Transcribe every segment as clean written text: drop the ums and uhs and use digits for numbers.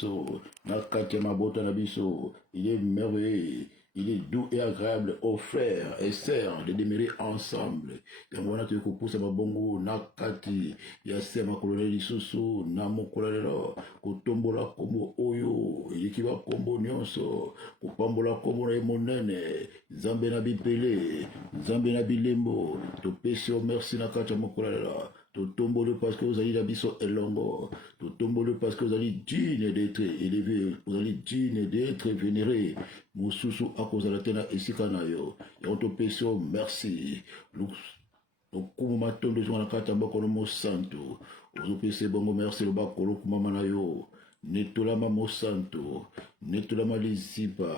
biso, na kati ya mabota na biso. Il est merveilleux, il est doux et agréable aux frères et sœurs de demeurer ensemble. Yango wana toyei kopusa babongo na kati ya se ya makolo na lisusu na mokolo lelo kotombola kombo oyo eleki bakombo nyonso, kopambola kombo na ye monene, nzambe na bipele, nzambe na bilembo. Topesi yo merci na kati ya mokolo lelo. Totombole parce que vous allez la biso elongo. Totombole parce que vous allez digne d'être élevé. Vous allez digne d'être vénéré. Mususu akozalatena esika na yo. Et on te pèse merci. Lokumu matondo zonga na kata mboko no mo santo. Ozo pèse bongo merci lo bakolo kumama na yo. Netolama mo santo. Netolama liziba.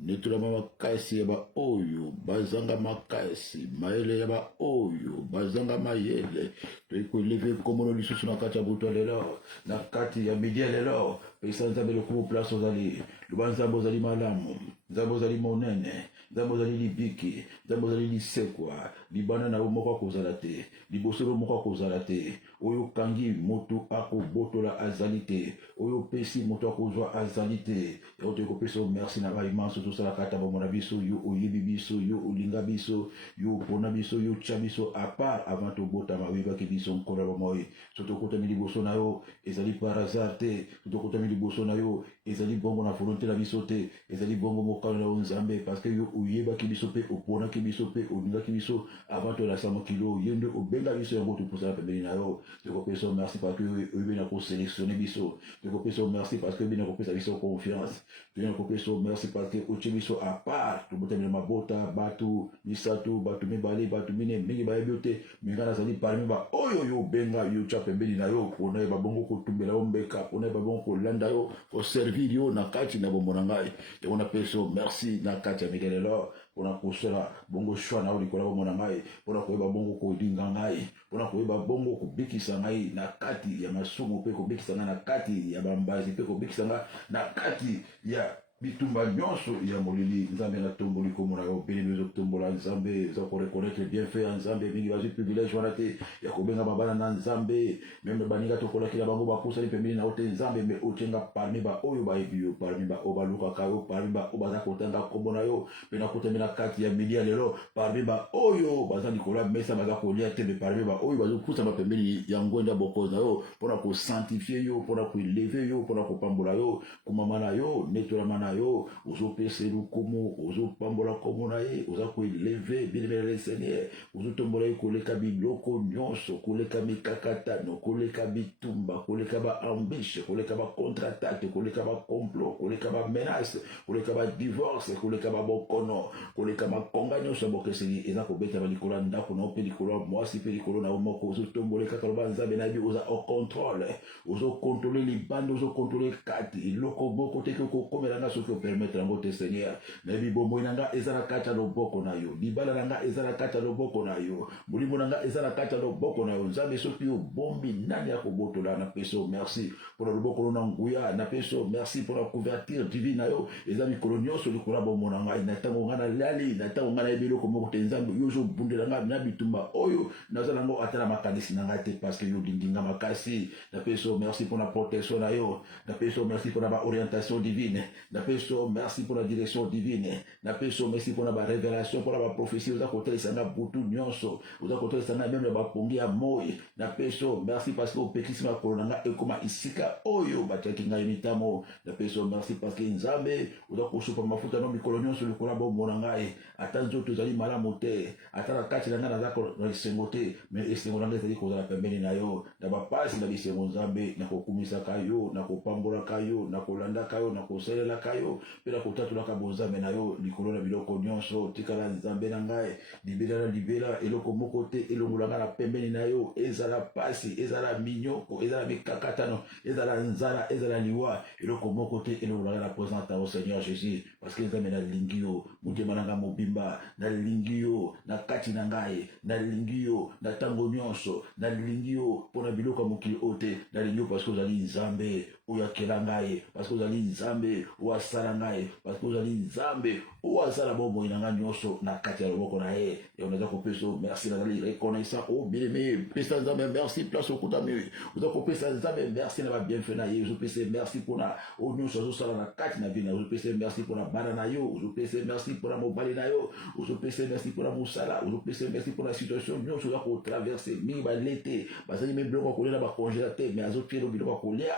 Netolama makasi ya ba oyo. Bazanga makasi. Maele ya ba oyo. Bazanga mayele. Toiko eleve komono lisusu na kati ya buto lelo. Na kati ya media lelo. Pesa nzambe lokumu place ozali. Luba nzambe ozali malamu. Nzambe ozali monene. Nzambe ozali libiki. Nzambe ozali lisekwa. Libana na moko akozala te. Libosolo moko akozala te. Oyo kangi moto akobotola azali te. Oyo pesi moto akozwa azali te. Et on te kopesa merci na ba immense tout ça la kata bomona biso yo oyebi biso yo olinga biso yo pona biso yo tcha biso à part avant to bota ma wiba ki biso nkora ba moyi. Soto kota mi liboso na yo ezali par hasard te. Soto kota mi liboso na yo ezali bongo na volonté na biso te. Ezali bongo mokalo na nzambe parce que yo oyeba ki biso pe opona ki biso pe olinga ki biso avant to la samo kilo yende obenga biso yango to posa pembeni na yo. Je kopesa merci parce que yo na ko sélectionner biso. Je kopesa merci parce que bina kopesa biso confiance. Je kopesa merci parce que oche biso à part to botamela mabota batu misatu batu mibale batu mine mingi ba biote mingana zali parmi ba oyo yo benga yo cha pembeni na yo pona ba bongo ko tumbela ombeka pona ba bongo ko landa yo ko servir yo na kati na bomona ngai. Et on appelle ça merci na kati ya mikelelo pona kusela bongo shwa na ulikola bomona ngai pona ko ba bongo ko dinga ngai pona ko ba bongo ko bikisa ngai na kati ya masumu pe ko bikisa ngai na kati ya bambazi pe ko bikisa ngai na kati ya bitumba nyonso ya molili. Nzambe na tomboli komona yo bene bezo tombola nzambe za ko reconnaître bien fait nzambe mingi bazi privilège wana te ya kobenga babana na nzambe même baninga to kola kila bango bakusa li pembeni na ote nzambe me otenga parmi ba oyo ba ebio parmi ba oba luka kayo parmi ba oba za kotanga komona yo pena kotemela kati ya media lelo parmi ba oyo baza likola mesa baza kolia te me parmi ba oyo bazo kusa ba pembeni ya ngwenda bokoza yo pona ko sanctifier yo pona ko élever yo pona ko pambola yo kumama na yo netolama na yo ozo pese lukumu ozo pambola komo na ye oza ko élever bien le Seigneur ozo tombola ye koleka biloko nyonso koleka mikakatano koleka bitumba koleka ba ambition koleka ba contre-attaque koleka ba complot koleka ba menace koleka ba divorce koleka ba bokono koleka ba konga nyonso bokeseli eza kobeta ba likolo ndako na pe likolo mwasi pe likolo na moko ozo tombola kaka ba nzambe na bi oza au contrôle ozo contrôler libando ozo contrôler kati loko boko te ko komela na soki permettre yango te Seigneur na bibombo nanga ezala kata loboko na yo libala nanga ezala kata loboko na yo molimo nanga ezala kata loboko na yo nzambe soki yo bombi nani ya kobotola na peso merci pour le loboko na nguya na peso merci pour la couverture divine na yo eza mikolo nyonso likola bomona ngai na tango ngana lali na tango ngana ebeloko moko te nzambe yo zo bundela nga na bitumba oyo nazala ngo atala makanisi nanga te parce que yo lindinga makasi na peso merci pour la protection na yo na peso merci pour la orientation divine na peso merci pour la direction divine na peso merci pour la révélation pour la prophétie oza kotelesa nga butu nyonso oza kotelesa nga même ba pongi ya moi na peso merci parce que opekisi makolo nanga ekoma isika oyo batiaki ngai mitamo na peso merci parce que nzambe oza kosupa mafuta no mikolo nyonso likola bomona ngai ata nzoto ezali malamu te ata na kati na ngai naza na esengo te mais esengo na ngai ezali kozala pembeni na yo na bapasi na bisengo nzambe na kokumisaka yo na kopambolaka yo na kolandaka yo na kosalelaka yo mpe na kotatolaka bonzambe na yo likolo na biloko nyonso tikala nzambe na ngai libela eloko moko te elongola ngai na pembeni na yo ezala pasi ezala minyoko ezala mikakatano ezala nzala ezala liwa eloko moko te elongola ngai na présence au Seigneur Jésus parce que nzambe nalingi yo motema na ngai mobimba nalingi yo na kati na ngai nalingi yo na tango nyonso nalingi yo mpona biloko ya mokili oyo te nalingi yo parce que ozali nzambe oyo akela ngai parce que ozali nzambe oyo asala ngai parce que ozali nzambe oyo asala bomoi na ngai nyonso na kati ya loboko na ye ya onaza kopesa merci nazali reconnaissant o bien-aimé pesa nzambe merci place okutami oza kopesa nzambe merci na babienfait na ye ozopesa merci mpona oyo nyonso azosala na kati na vie na yo ozopesa merci mpona bana na yo ozopesa merci mpona mobali na yo ozopesa merci mpona mosala ozopesa merci mpona situation nyonso oza kotraverse mingi balete bazali me biloko ya kolia na bakongela te mais azotiela biloko ya kolia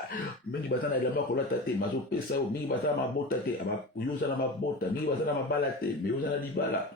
mingi baza na elamba kolata te mais azopesa yo mingi baza na mabota te yo oza na mabota mingi baza na mabala te mais oza na libala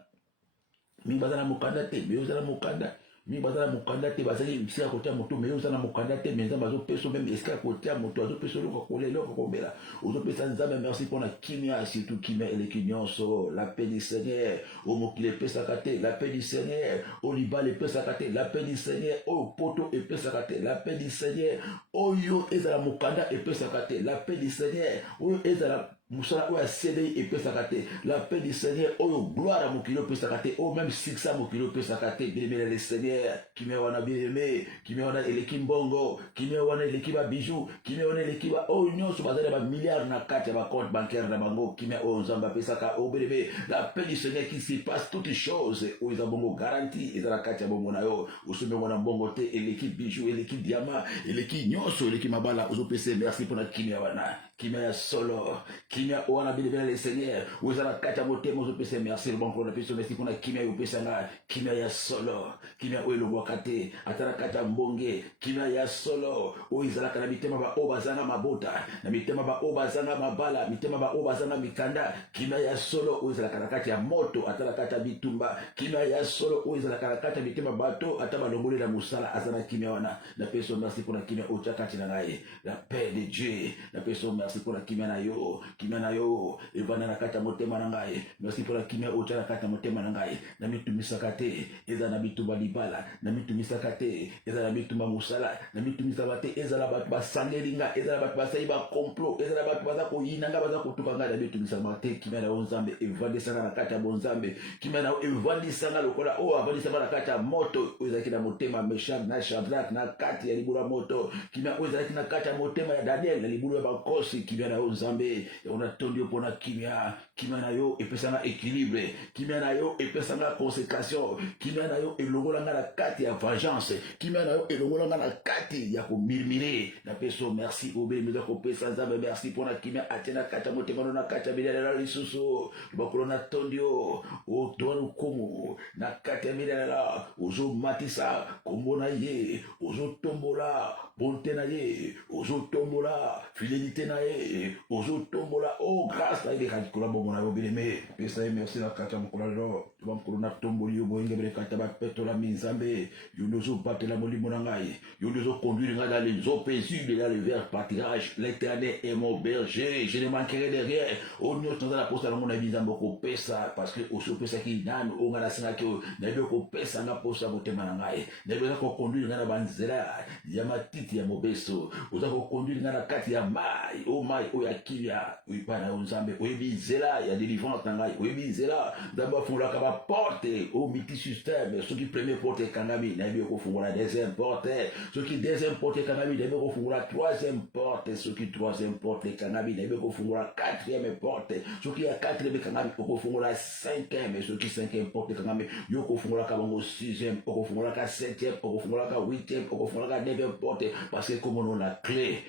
mingi baza na mokanda te mais oza na mokanda mingi baza na mokanda te bazali bisika ya kotia moto mais oza na mokanda te mais nzambe azopesa meme esika ya kotia moto azopesa eloko ya kolia eloko ya komela ozopesa nzambe merci mpona kimia surtout kimia eleki nyonso la paix du seigneur oyo mokili epesaka te la paix du seigneur oyo libala epesaka te la paix du seigneur oyo poto epesaka te la paix du seigneur oyo ezala mokanda epesaka te la paix du seigneur oyo ezala musala oyo asedei epesaka te la paix du seigneur oyo gloire ya mokili opesaka te oyo même siksa mokili opesaka te bien-aimé le seigneur kimia wana bien-aimé kimia wana eleki mbongo kimia wana eleki babiju kimia wana eleki oyo nyonso bazali na bamilliard na kati ya bacompte bancaire na bango kimia oyo nzambe apesaka oyo bien-aimé la paix du seigneur qui surpasse toutes choses oyo eza bongo garanti eza na kati ya bongo na yo osombi yango na mbongo te eleki biju eleki diama eleki nyonso eleki mabala ozopesa merci mpona kimia wana kimia ya solo kimia wana bilibela le seigneur ozala kati ya motema ozopesa merci lobongo na peso merci mpona kimia oyo opesanga kimia ya solo kimia oyo elongwaka te ata na kati ya mbonge kimia ya solo oyo ezalaka na mitema baoyo bazanga mabota na mitema baoyo bazanga mabala mitema baoyo bazanga mikanda kimia ya solo oyo ezalaka na kati ya moto ata na kati ya bitumba kimia ya solo oyo ezalaka na kati ya mitema bato ata balongoli na mosala aza na kimia wana na peso merci mpona kimia oyo tia kati na ngai la paix de dieu na peso merci mpona kimia na yo evanda na kati ya motema na ngai merci mpona kimia oyo tia na kati ya motema na ngai na mitumisaka te eza na bitumba libala na mitumisaka te eza na bitumba mosala na mitumisaka te ezala bato basangeli nga ezala bato basali bakomplot ezala bato baza koyina nga baza kotuka ngai na mitumisaka te kimia na yo nzambe evandisanga na kati ya bonzambe kimia na yo evandisanga lokola oyo avandisanga na kati ya moto oyo ezalaki na motema meshak na shadrak na kati ya libulu ya moto kimia oyo ezalaki na kati ya motema ya daniel na libulu ya bakosi kimia na yo nzambe onatondi yo mpona kimia na yo epesanga équilibre kimia na yo epesanga consécration kimia na yo elongolanga na kati ya vengeance kimia na yo elongolanga na kati ya komirmire na peso merci obelemiza kopesa nzambe merci mpona kimia atie na kati ya motema no na kati ya milalela lisusu bakolo natondi yo otwana okomo na kati ya milalela ozomatisa kombo na ye ozotombola bonté na ye ozotombola fidélité na ye ozotombola o grâce na ye lekaki kola bongo na yo bien-aimé pesa ye merci na kati ya mokolo lelo bamokolo natomboli yo boyengebele kati ya bapetola minzambe yo nde ozobatela molimo na ngai yo nde ozoconduire ngai dans les eaux paisibles dans le vert pâturage l'éternel est mon berger je ne manquerai de rien oyo nyonso naza na posa nango na yebi nzambe okopesa parce que osi opesaki nani oyo ngai nasengaki oyo nayebi okopesa nga posa motema na ngai nayebi oza koconduire ngai na banzela ya matiti ya mobeso oza koconduire ngai na kati ya mai o mai oyo akimia oyebi na yo nzambe oyebi nzela ya délivrance na ngai oyebi nzela nzambe afungolaka baporte o miti système soki premier porte ekangami nayebi okofungola deuxième porte soki deuxième porte ekangami nayebi okofungola troisième porte soki troisième porte ekangami nayebi okofungola quatrième porte soki ya quatrième ekangami okofungola cinquième soki cinquième porte ekangami yo okofungolaka bango sixième okofungolaka septième okofungolaka huitième okofungolaka neuvième porte parce que komono la clé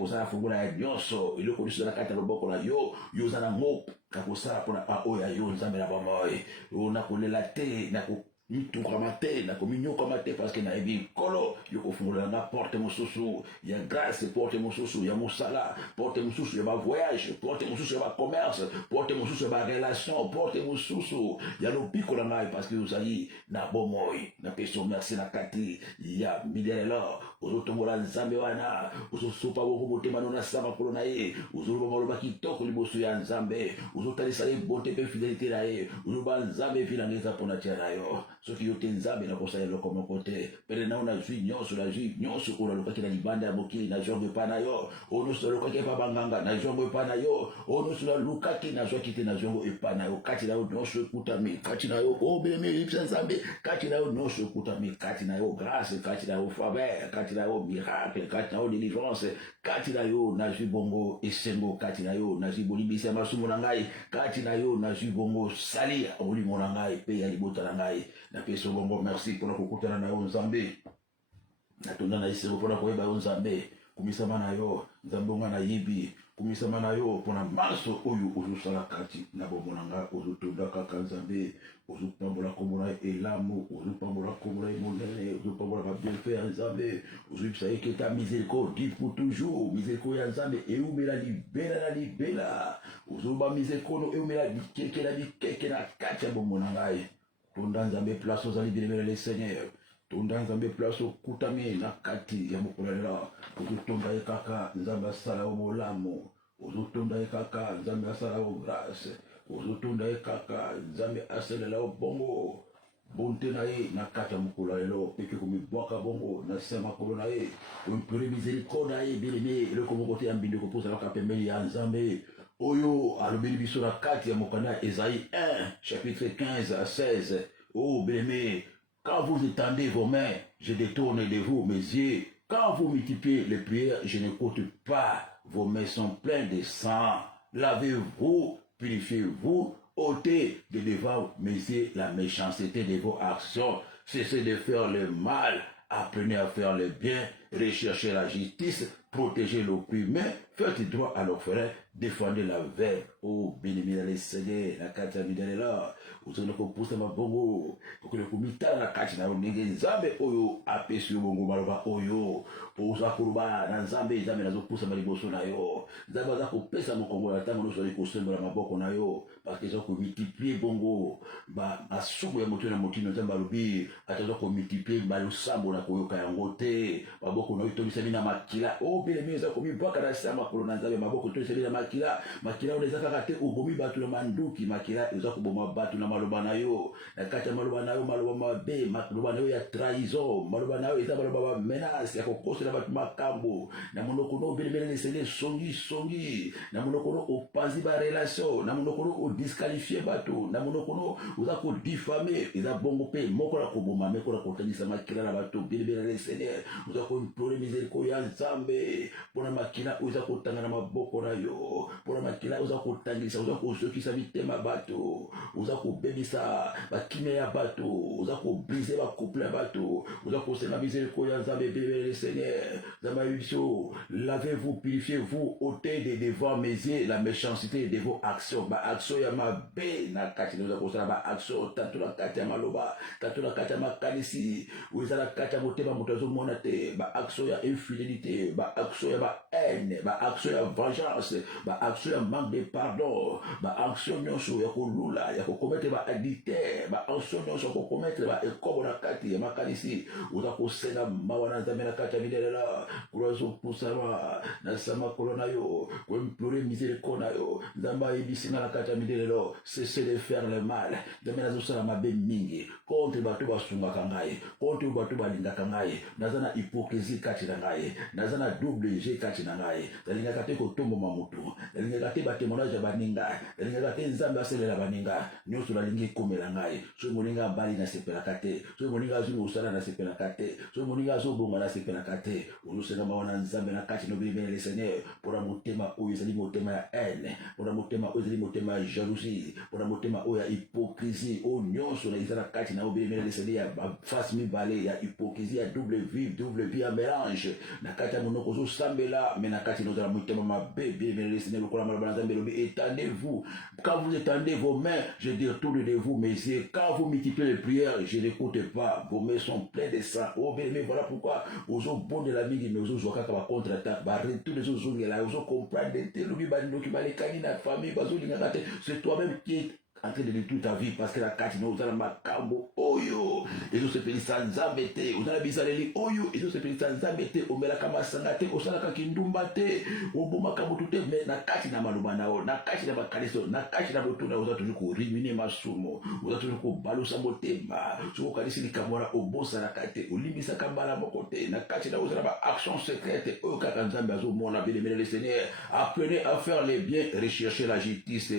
oza na fungola ya nyonso eloko nyonso eza na kati ya loboko na yo yo oza nango nakosala mpona oyo ya yo nzambe na bomoi oyo nakolela te mitukama te nakominyokama te parce que nayebi nkolo yo kofungolela nga porte mosusu ya grâce porte mosusu ya mosala porte mosusu ya bavoyage porte mosusu ya bacommerce porte mosusu ya barelation porte mosusu ya lobiko na ngai parce que ozali na bomoi napeso merci na kati ya milelelo ozotombola nzambe wana ozosopa bongo motema no na samba nkolo na ye ozoloba maloba kitoko liboso ya nzambe ozotalisa ye bonte mpe fidélité na ye ozoloba nzambe evi na ngai eza mpona tia na yo soki yo te nzambe nakosalela eloko moko te pene na nazwi nyonso oyo nalukaki na libanda ya mokili nazwi yango epai na yo oyo nyonso nalukaki epai banganga nazwi yango epai na yo oyo nyonso nalukaki nazwaki te nazwi yango epai na yo kati na yo nyonso ekutami kati na yo obelemi elipisa nzambe kati na yo nyonso ekutami kati na yo grâce kati na yo faveur kati na yo miracle kati na yo délivrance kati na yo nazwi bongo esengo kati na yo nazwi bolimbisi ya masumu na ngai kati na yo nazwi bongo sali ya bolingo na ngai mpe ya libota na ngai napesi bongo merci mpona kokutana na yo nzambe natonda na esengo mpona koyeba yo nzambe kumisama na yo nzambe onga nayebi kumisama na yo mpona maso oyo ozosala kati na bombo na ngai ozotonda kaka nzambe ozopambola kombo na ye elamu ozopambola kombo na ye monene ozopambola babienfait ya nzambe ozoyebisa ye keta miséricorde pour toujours miséricorde ya nzambe eumela libela na libela ozoba miséricorde eumela bikeke na bikeke na kati ya bombo na ngai tonda nzambe place ozali bilemela le seigneur tonda nzambe place okutami na kati ya mokolo lela ozotonda ye kaka nzambe asala yo bolamu ozotonda ye kaka nzambe asala yo grâce ozotonda ye kaka nzambe asalela yo bongo bonte na ye na kati ya mokolo lelo peke komibwaka bongo na se makolo na ye oimplore miséricorde na ye bileme eloko moko te ya mbindeko mpo ozalaka pembeni ya nzambe oyo alobeli biso na kati ya mokanda ya Esaïe 1 chapitre 15 à 16 oh bien-aimé, quand vous étendez vos mains je détourne de vous mes yeux quand vous multipliez les prières je n'écoute pas vos mains sont pleines de sang lavez-vous purifiez-vous ôtez de devant mes yeux la méchanceté de vos actions cessez de faire le mal apprenez à faire le bien recherchez la justice protégez l'opprimé faites droit à l'orphelin défendez la veuve oh bien-aimé le Seigneur na kati ya midele uzona kopusa mabongo okole kumitala na kati na ndenge nzambe oyo apesi yo bongo maloba oyo oza kuluba na nzambe nzambe nazopusa maliboso na yo nzambe aza kopesa mokongo na ntango nyonso ali kosembola maboko na yo parce eza komultiplie bongo masumu ya moto na motino nzambe alobi ataza komultiplie balosambo na koyoka yango te maboko na yo tobisami na makila o bilemi eza komibwaka na se ya makolo na nzambe maboko tobisami na makila oyo eza kaka te obomi bato na manduki makila eza koboma bato na maloba na yo na kati ya maloba na yo maloba mabe maloba na yo ya trahison maloba na yo eza maloba bamenase ya kokosela bato makambo na monoko no obelemela lesele songi na monoko no opanzi barelation na monoko no odisqualifie bato na monoko no oza kodifame eza bongo mpe moko na koboma meko na kotangisa makila na bato belemela lesele oza koimplore miséricorde ya nzambe mpona makila oyo eza kotanga na maboko na yo mpona makila oza kotangisa oza kozokisa mitema bato oza kobebisa bakime ya bato oza kobrise bakouple ya bato oza kosenga miséricorde ya nzambe belemela seigneur nzambe ayebi biso lavez-vous purifiez-vous ôtez de devant mes yeux la méchanceté de vos actions baaction ya mabe na kati oza kosala baaction tato na kati ya maloba tato na kati ya makanisi oyo eza na kati ya motema moto azomona te baaction ya infidélité baaction ya bahaine baaction ya vengeance baaction ya manque de pardon baaction nyonso ya kolula ya kokometre baadultère baaction nyonso ya kokometre baekobo na kati ya makanisi oza kosenga mawa na nzambe na kati ya midelela kula ozopusama na samakolo na yo koimplore miséricorde na yo nzambe ayebisinga na kati ya midelelo cessez de faire le mal nzambe nazosala mabe mingi contre bato basungaka ngai contre bato balingaka ngai naza na hypocrisie kati na ngai naza na double g kati na ngai nalingaka te kotomboma motu nalingaka te batémoignage ya baninga nalingaka te nzambe asalela baninga nyonso nalingi ekomela ngai soki moninga abali nasepelaka te soki moninga azwi mosala nasepelaka te soki moninga azobonga nasepelaka te ozosenga mawa na nzambe na kati nobelemela le seigneur mpona motema oyo ezali motema ya haine mpona motema oyo ezali motema ya jalousie mpona motema oyo ya hypocrisie oyo nyonso na eza na kati na obelemela le seigneur ya bafase mibale ya hypocrisie ya double vie ya mélange na kati ya monoko ozosambela me na kati nozala motema mabe belemela le seigneur lokola maloba na nzambe elobi étendez-vous quand vous étendez vos mains je détourne de vous mes yeux quand vous multipliez les prières je n'écoute pas vos mains sont pleines de sang oh bien-aimé voilà pourquoi ozobondela mingi mais ozozwa kaka bacontre-attaque baretour ezozongela ozocomprendre te lobi bandoki balekani na famille bazolingaka te c'est toi-même qui en train de détruire ta vie parce que la kati na ozala makambo oyo ezosepelisa nzambe te ozala bizaleli oyo ezosepelisa nzambe te omelaka masanga te osalaka kindumba te obomaka motu te me na kati na maloba na yo na kati na bakaliso na kati na boto na yo oza toujours korimine masumu oza toujours kobalusa motema soki okanisi likambo wana obosanaka te olimbisaka mbala moko te na kati na ozala baaction secrète oyo kaka nzambe azomona belemele le seigneur apprenez à faire les biens rechercher la justice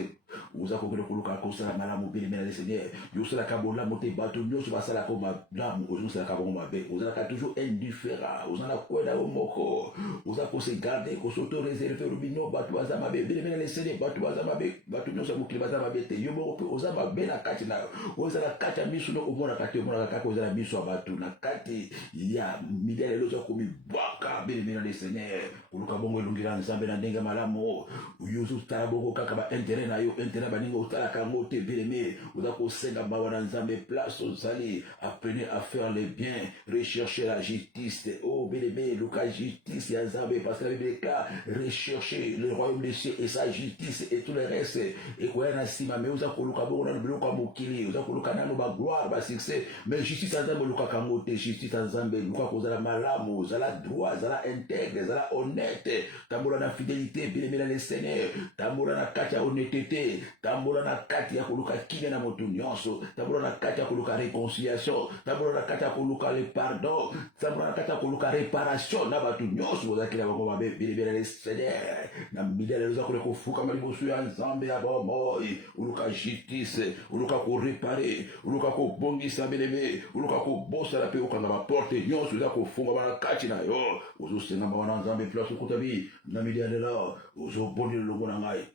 uza kokende koluka kosala malamu belemele le seigneur yosalaka bolamu te bato nyonso basalaka malamu ozosalaka bango mabe ozalaka toujours indifférent ozala kwenda yo moko oza kose garde kosotoreserve olobi no bato baza mabe belemele le seigneur bato baza mabe bato nyonso ya mokili baza mabe te yo moko mpe oza mabe na kati na yo ozala kati ya miso no omonaka te omonaka kaka oza na miso ya bato na kati ya midia lelo oza komibwaka belemele le seigneur koluka bongo elongela nzambe na ndenge malamu yo ozotala bongo kaka baintere na yo intérêt baninga otalaka yango te bien-aimé oza kosenga mawa na nzambe place ozali apprenez à faire les biens rechercher la justice oh bien-aimé luka justice ya nzambe parce que la Bible est rechercher le royaume des cieux et sa justice et tout le reste ekoya na nsima mais oza koluka bongo nano biloko ya mokili oza koluka nano bagloire basuccès mais justice ya nzambe olukaka yango te justice ya nzambe luka kozala malamu ozala droit ozala intègre ozala honnête tambola na fidélité bien-aimé na le Seigneur tambola na kati ya honnêteté tambola na kati ya koluka kimia na moto nyonso tambola na kati ya koluka réconciliation tambola na kati ya koluka le pardon tambola na kati ya koluka réparation na bato nyonso bozalaki na bango mabe bilibela le Seigneur na midele oza kola kofukama liboso ya nzambe ya bomoi oluka justice oluka korepare oluka kobongisa belebe oluka kobosala mpe okanga baporte nyonso eza kofungama na kati na yo ozosengama wana nzambe place okutabi na midele la ozobondela longo na ngai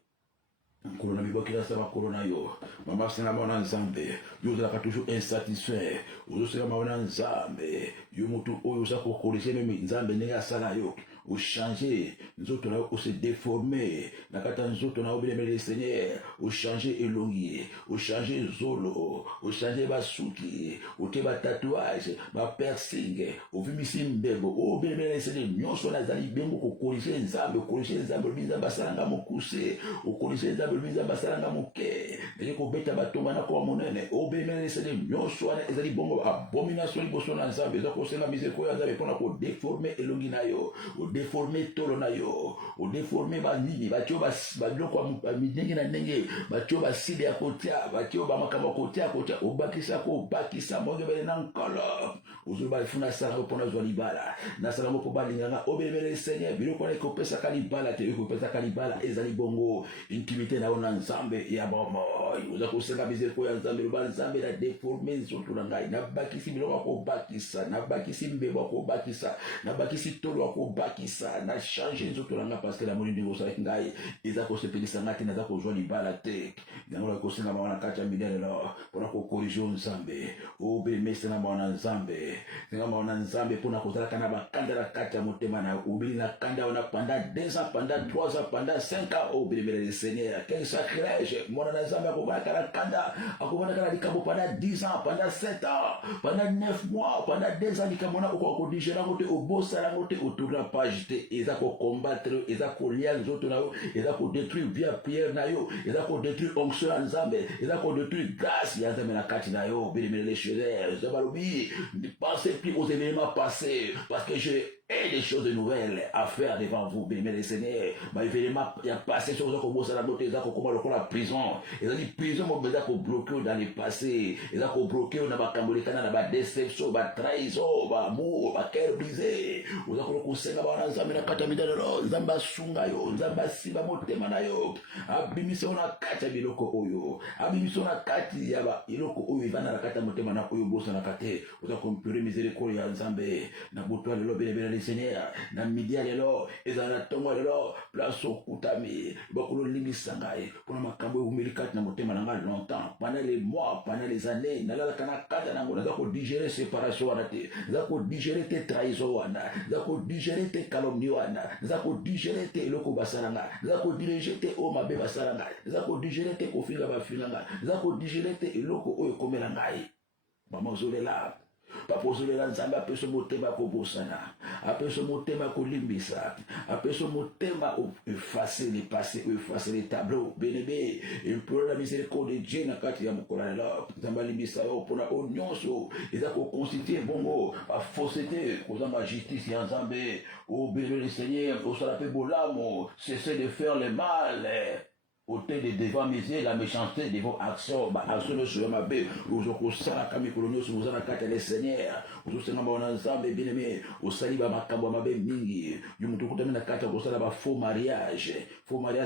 nkolo na mibokeli asala makolo na yo mama asenga maona nzambe yo ozalaka toujours insatisfait ozosenga maona nzambe yo motu oyo oza kokorige meme nzambe ndenge asala yo ochange nzoto na yo ose déforme na kati ya nzoto na yo belemele seigneur ochange elongi ochange zolo ochange basuki ote batatouage bapersing ovimisi mbebo o belemele seigneur nyonso wana ezali bengo kokorige nzambe okorige nzambe olobi nzambe asalanga mokuse okorige nzambe olobi nzambe asalanga moke ndenge kobeta batonga na kowa monene o belemele seigneur nyonso wana ezali bongo abomination liboso na nzambe eza kosenga miseko ya nzambe mpona kodeforme elongi na yo déformer tolo na yo o déformer ba nini batio ba biloko ba ndenge na ndenge batio ba side ya kotia batio ba makambo kotia kotia o bakisa ko bakisa monge bele na nkolo ozo ba funa sala ko pona zwa libala na sala ko ba linganga o bele seigneur biloko na ko pesa kalibala te ko pesa kalibala ezali bongo intimité na ona nzambe ya bomo oza ko senga bizeko ya nzambe ba nzambe na déformer nzoto na ngai na bakisi biloko ko bakisa na bakisi mbebo ko bakisa na bakisi tolo ko bakisa na change nzoto na nga parce que la moni ndenge osalaki ngai eza kosepelisa nga te naza kozwa libala te yango na kosenga mawa na kati ya midele lo mpona kokorige nzambe obemesenga mawa na nzambe senga mawa na nzambe mpona kozalaka na bakanda na kati ya motema na obeli na kanda wana pendant 2 ans pendant 3 ans pendant 5 ans obelemele le seigneur quel sacrilège mwana na nzambe akobandaka na kanda akobandaka na likambo pendant 10 ans pendant 7 ans pendant 9 mois pendant 2 ans likambo wana okodigere yango te obosala yango te otourna page te eza combattre eza kolia nzoto na yo eza détruire via prière na yo eza détruire onction ya nzambe eza détruire grâce ya nzambe na kati na yo belemele les choses zabalobi ne pensez plus aux événements passés parce que j'ai et des choses nouvelles à faire devant vous, bien les seigneurs. Mais évidemment, il y a passé sur ce que ça noté, ça comment le la prison. Et ça dit prison, on besoin qu'on bloque dans les passés. Et ça qu'on bloque dans la cambolicana, dans la déception, la trahison, l'amour, la cœur brisé. Ou ça qu'on sait là-bas, on a mis katamida de l'eau, zamba sunga yo, zamba siba motema na yo. Abimisi on a kata biloko oyo. Abimisi on a kati yaba iloko oyo ivana la kata motema na oyo bosa na kate. Ou ça qu'on peut miséricorde ya nzambe na butwa de l'eau bien Seigneur na midia lelo ezala tongo lelo place okutami bakolo limisa ngai pona makambo eumilika na motema na ngai longtemps pendant les mois pendant les années nalala kana kanda nango naza ko digérer séparation wana te naza ko digérer te trahison wana naza ko digérer te calomnie wana naza ko digérer te eloko basala ngai naza ko diriger te o mabe basala ngai naza ko digérer te kofinga bafinga ngai naza ko digérer te eloko oyo komela ngai mama ozolela bapozolela nzambe apesa motema kobosana, apesa motema kolimbisa, apesa motema effacer les passés, effacer les tableaux. Bien-aimé, implore la miséricorde de Dieu na kati ya mokolo lelo. Nzambe alimbisa yo mpona oyo nyonso eza koconstitue bongo bafausseté kozanga justice ya nzambe. O bien-aimé le Seigneur, osala mpe bolamu, cessez de faire le mal. Ôtez de devant mes yeux la méchanceté de vos actions, action sur ma bé, vous au sala kami kolonio sur vous en akata le Seigneur, vous au senga ba nzambe bien-aimé, au sali ba makambo mabe mingi, yu mutu kutamina kata ko sala ba faux mariage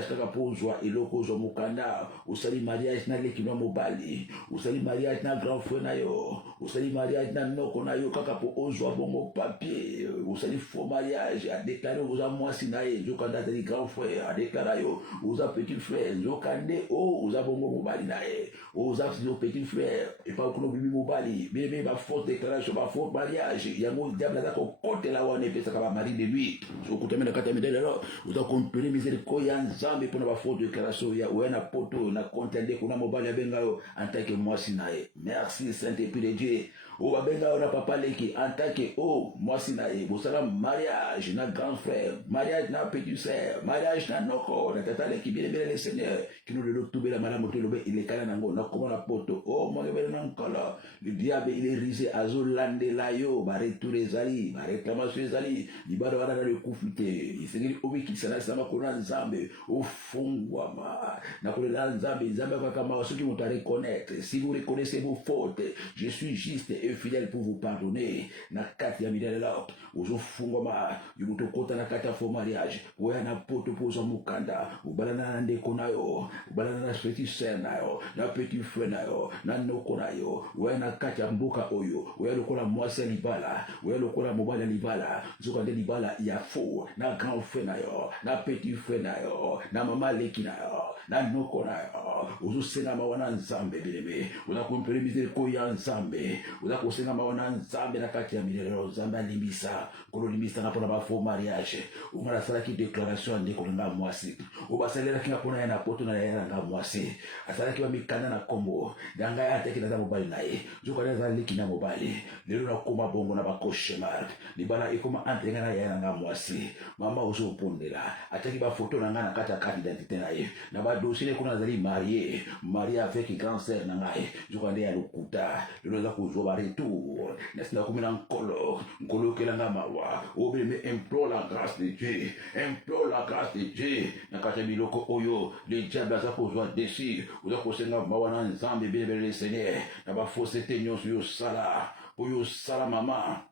kaka pozwa eloko zo mukanda, au sali mariage na lekino mobali, au sali mariage na grand frère na yo, au sali mariage na noko na yo kaka po ozwa bongo papier, au sali faux mariage a déclaré vous a moi sinae, yo kanda tali grand frère a déclaré yo, vous a petit frère nzokande o uza bongo mobali na ye oza sino petit frère et pas kuno bibi mobali bébé ba fausse déclaration ba faux mariage yango diable za ko côté la wane pesa ka ba mari de lui so kutemena kata midele lo uza comprenez miséricorde ya nzambe pona ba fausse déclaration ya wena poto na contender kuna mobali abenga yo en tant que moi sinae. Merci Saint-Esprit de Dieu o babenga yo na papa leki en tant que o moi sinae bosala mariage na grand frère, mariage na petit frère, mariage na noko na tata leki bien le Seigneur qui nous le trouve la madame Motelobe, il est calé nango, na comment la poto, oh mon gars, le diable il est risé à Zolande Layo, ba retour les ali, ba réclamation les ali, il va dans le coup futé, il s'est dit, obi qui s'en a sama kona nzambe, au fond, wama, na kone la nzambe, nzambe kakama, ceux qui vont te reconnaître, si vous reconnaissez vos fautes, je suis juste et fidèle pour vous pardonner, na kati ya midele la, ozo fungoma, yubuto kota na kati ya faux mariage, ouya na poto pozo mukanda, ubalana na ndeko na yo, ubalana na petit sœur na yo, na petit frère na yo, na noko na yo, ouya na kati ya mboka oyo, ouya lokola mwasi ya libala, ouya lokola mobali ya libala, zoka nde libala ya faux, na grand frère na yo, na petit frère na yo, na mama leki na yo, na noko na yo, ozo senga mawana nzambe bileme, oza kumpele miséricorde ya nzambe, oza kosenga mawana nzambe na kati ya milelo, nzambe alimbisa, kolo limbisa na pona ba faux mariage, umala salaki déclaration ndeko nga mwasi, obasalela kinga pona ya na poto na ya nga mwasi, asalaki ba mikanda na kombo, danga ya teki na mobali na ye, zoka na leki na mobali, lelo na koma bongo na ba cauchemar, libala ekoma antrenga na ya nga mwasi, mama ozo pondela, ataki ba photo na nga na kata carte d'identité na ye, na ba dossier kuna zali marié avec grand sœur na ngai, zoka nde ya lokuta, lelo za ko zo ba retour, nesina komina nkolo kelanga mawa, obe me implore la grâce de Dieu, implore la grâce de Dieu, na kata biloko oyo, le diable aza kozwa desi, oza kosenga mawana nzambe bele le Seigneur, na ba fausseté nyonso yo sala, oyo sala mama,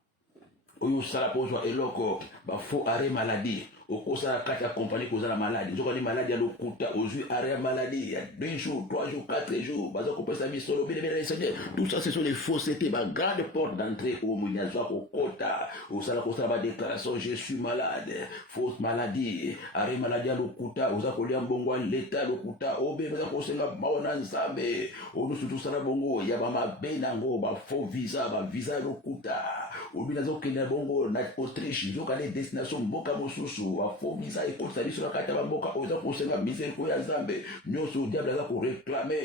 oyo sala pozwa eloko, ba faux arrêt maladie, au cours de la carte accompagnée cause la maladie. Nous avons des maladies à l'okuta, aux yeux arrêt maladie, il y a 2 jours, 3 jours, 4 jours, basa qu'on peut s'amuser solo, bien les Seigneur. Tout ça, ce sont les faussetés, ma grande porte d'entrée au Mouniazoa, au Kota, au Salakosa, ma déclaration, je suis malade, fausse maladie, arrêt maladie à l'okuta, aux accolés en bongo, l'état à l'okuta, au bébé, aux senga, maona nzambe, au nous surtout sala bongo, yabama benango, ba faux visa à l'okuta, au binazo kenya bongo, na Autriche, zoka les destinations, mboka mosusu, wa faux visa ekota biso na kati ya bamboka oza kosenga miséricorde ya nzambe nyonso diable aza koreklame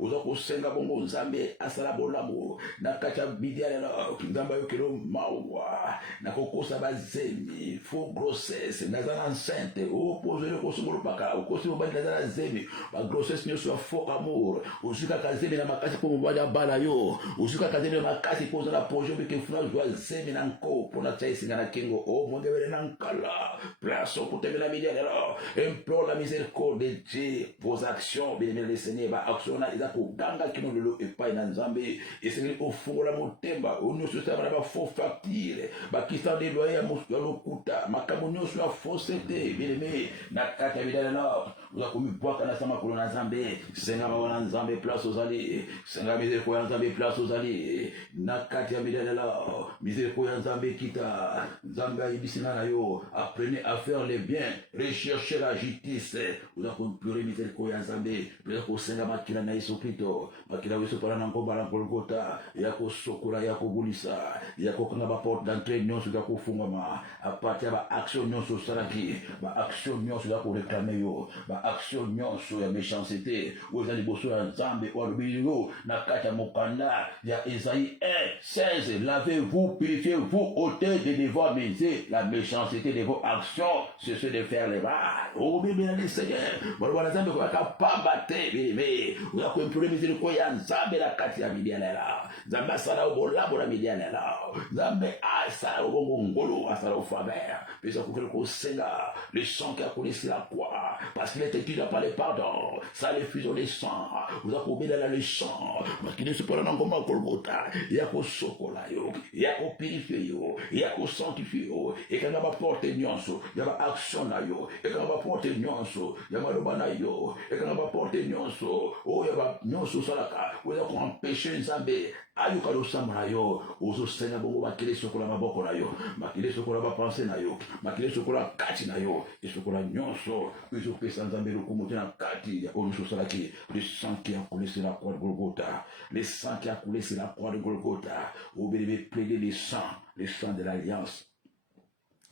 oza kosenga bongo nzambe asala bolamu na kati ya bidia lelo nzambe ayokelo mawa na kokosa bazemi faux grossesse naza na enceinte opozele kosungolo paka okosi mobali naza na zemi ba grossesse nyonso ya faux amour ozwikaka zemi na makasi mpo mobali abala yo ozwikaka zemi na makasi mpo oza na projet obike funa zwa zemi na nko mpona tia esinga na kingo o mongebele na nkala place pour te la misère alors implore la miséricorde de Dieu vos actions bien aimé le Seigneur ba action na eza ko ganga kino lelo e pa na nzambe et c'est au fond la motemba au nous se savons ba faux facture ba qui sont des loyers à lokuta makambo nyonso ya fausseté bien aimé na kata ya bidala na uza kumibwaka na sama kolona nzambe senga ba nzambe place aux alliés senga miséricorde nzambe place aux alliés na kata ya bidala la miséricorde nzambe kita nzambe ibisina na yo apprenez à faire les biens, rechercher la justice. Vous avez puré miséricorde à Zambé, vous avez senga makila na Yesu Kristo, makila Yesu para na ngomba na Golgotha, yako sokura yako bulisa, yako kanga ba porte d'entrée nyonso da ko fungama, a partir ba action nyonso salaki, ba action nyonso da ko réclamer yo, ba action nyonso ya méchanceté, vous avez bosso na Nzambe wa lubiyo na kata mokanda ya Esaïe 1:16, lavez-vous, purifiez-vous, ôtez de devant mes yeux la méchanceté de vos actions, cessez de faire les mal. Oh, bébé, le Seigneur, voilà, Nzambe, quoi, pas battre, bébé, vous avez compris, miséricorde, Nzambe, la katia, midiane, là, Nzambe, sala, au bola, bola, midiane, là, Nzambe, sala, au bon, ngolo, sala, au faveur, puis ça, pour Seigneur, le sang qui a coulé sur la croix, parce qu'il est écrit, il n'a pas le pardon, ça, les fusions, les sangs, vous avez coupé là, le sang, parce qu'il ne se parle encore mal, Golgotha, il y a qu'au socola, il y a qu'au purifier, il y a qu'au sanctifier, et quand on va porter nyonso, il y a action na yo, et quand on va porter nyonso, il y a maloba na yo, et quand on va porter nyonso, oh, il y a nyonso salaka, où il y a qu'on empêche Nzambe, ayuka lo samba na yo, ozo senga bongo bakile sokola maboko na yo, makile sokola ba pensée na yo, makile sokola kati na yo, et sokola nyonso, izo pesa Nzambe lokomote na kati, ya oluso salaki, le sang qui a coulé sur la croix de Golgotha, le sang qui a coulé sur la croix de Golgotha, au bénévé plaider le sang de l'alliance,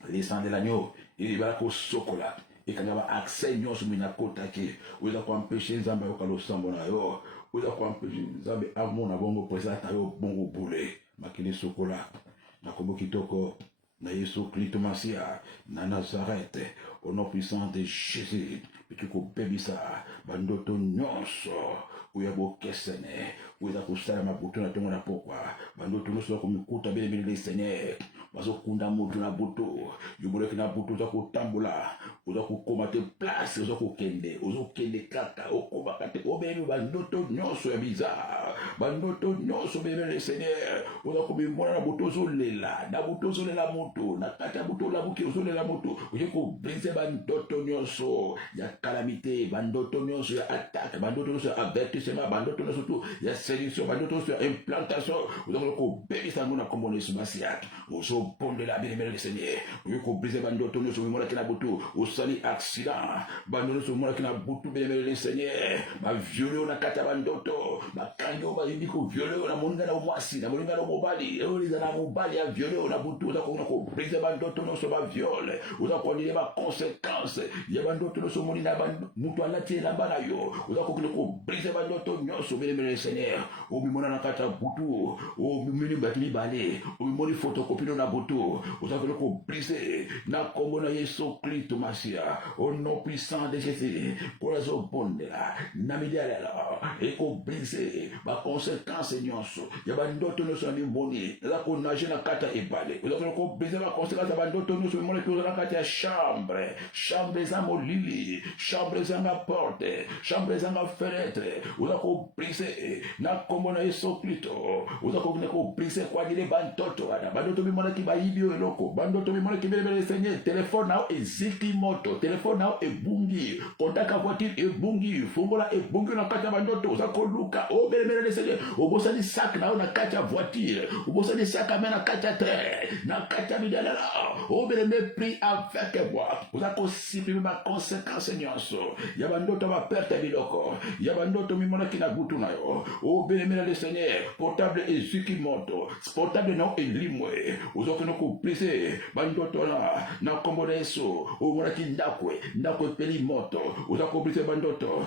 le sang de l'agneau, il va ko sokola, et quand il y a accès nyonso mina kota ki, ou za ko empêcher Nzambe yo kalo sambo na yo, ou za ko empêcher Nzambe amona bongo presata yo bongo boule, makili sokola, na kombo kitoko, na Yesu Kristo Masia, na Nazareth, au nom puissant de Jésus, tu ko bebisa, bandoto nyonso, ou ya bo kesene, ou za ko sala mabuto na tongo na pokwa, bandoto nyonso ko mikuta bele bele Seigneur, bazokunda mutu na butu, yuboleki na butu za kotambola, uza kokomate place, uza kokende, uzokende kaka, okobakate, obebe bandoto nyonso ya bizarre, bandoto nyonso bebe Seigneur, uza komimona na butu zolela, na butu zolela mutu, na kata butu la buki zolela mutu, uza ko brise bandoto nyonso ya calamité, bandoto nyonso ya attaque, bandoto nyonso ya avertissement, bandoto nyonso tu ya séduction, bandoto nyonso ya implantation, uza ko bebe sango na kombo Yesu Masiat, uzo bonde la bien-aimé le Seigneur, uza ko brise bandoto nyonso mimona kina butu, usali accident, bandoto nyonso kina butu bien-aimé le Seigneur, ba violé na kata bandoto, ba kanyo ba yindiko violé na moninga na mwasi, na moninga na mobali, eliza na mobali ya violé na butu, uza ko brise bandoto nyonso ba viole, uza ko ndile ba conséquences, ya bandoto nyonso moninga mutu alati na bana yo, uza ko brise bandoto nyonso bien-aimé le Seigneur, o mimona na kata butu, o mimoni batili bale, o mimoni photocopie na butu, uza ko brise na kombo na Yesu Kristo Masia, au nom puissant de Jésus, pour les bonnes là, namidiala là, et qu'on brise, ma conséquence nyonso, ya bandoto no so ni moni, la ko nage na kata ebale, uza ko brise ma conséquence ya bandoto no so moni ko na kata ya chambre za molili, chambre za ma porte, chambre za ma fenêtre, uza ko brise na kombo na Yesu Kristo, uza ko brise kwa dile bandoto wana, bandoto mi mona ki ba yibio eloko, bandoto mi mona ki bele Seigneur, téléphone nao eziki moto, téléphone nao ebungi, contact à voiture ebungi, fongola ebungi na kati ya bandoto, oza koluka, obele le Seigneur, obosa ni sac nao na kati ya voiture, obosa ni sac amena na kati ya train, na kati ya bidala la, obele mépris avec moi, oza ko supprimer ma conséquence nyonso, ya bandoto ba perte biloko, ya bandoto mimona kina butu na yo, obele le Seigneur, portable eziki moto, portable nao elimwe, oza ko briser bandoto na kombo na Yesu, umonaki ndakwe peli moto, uza ko briser bandoto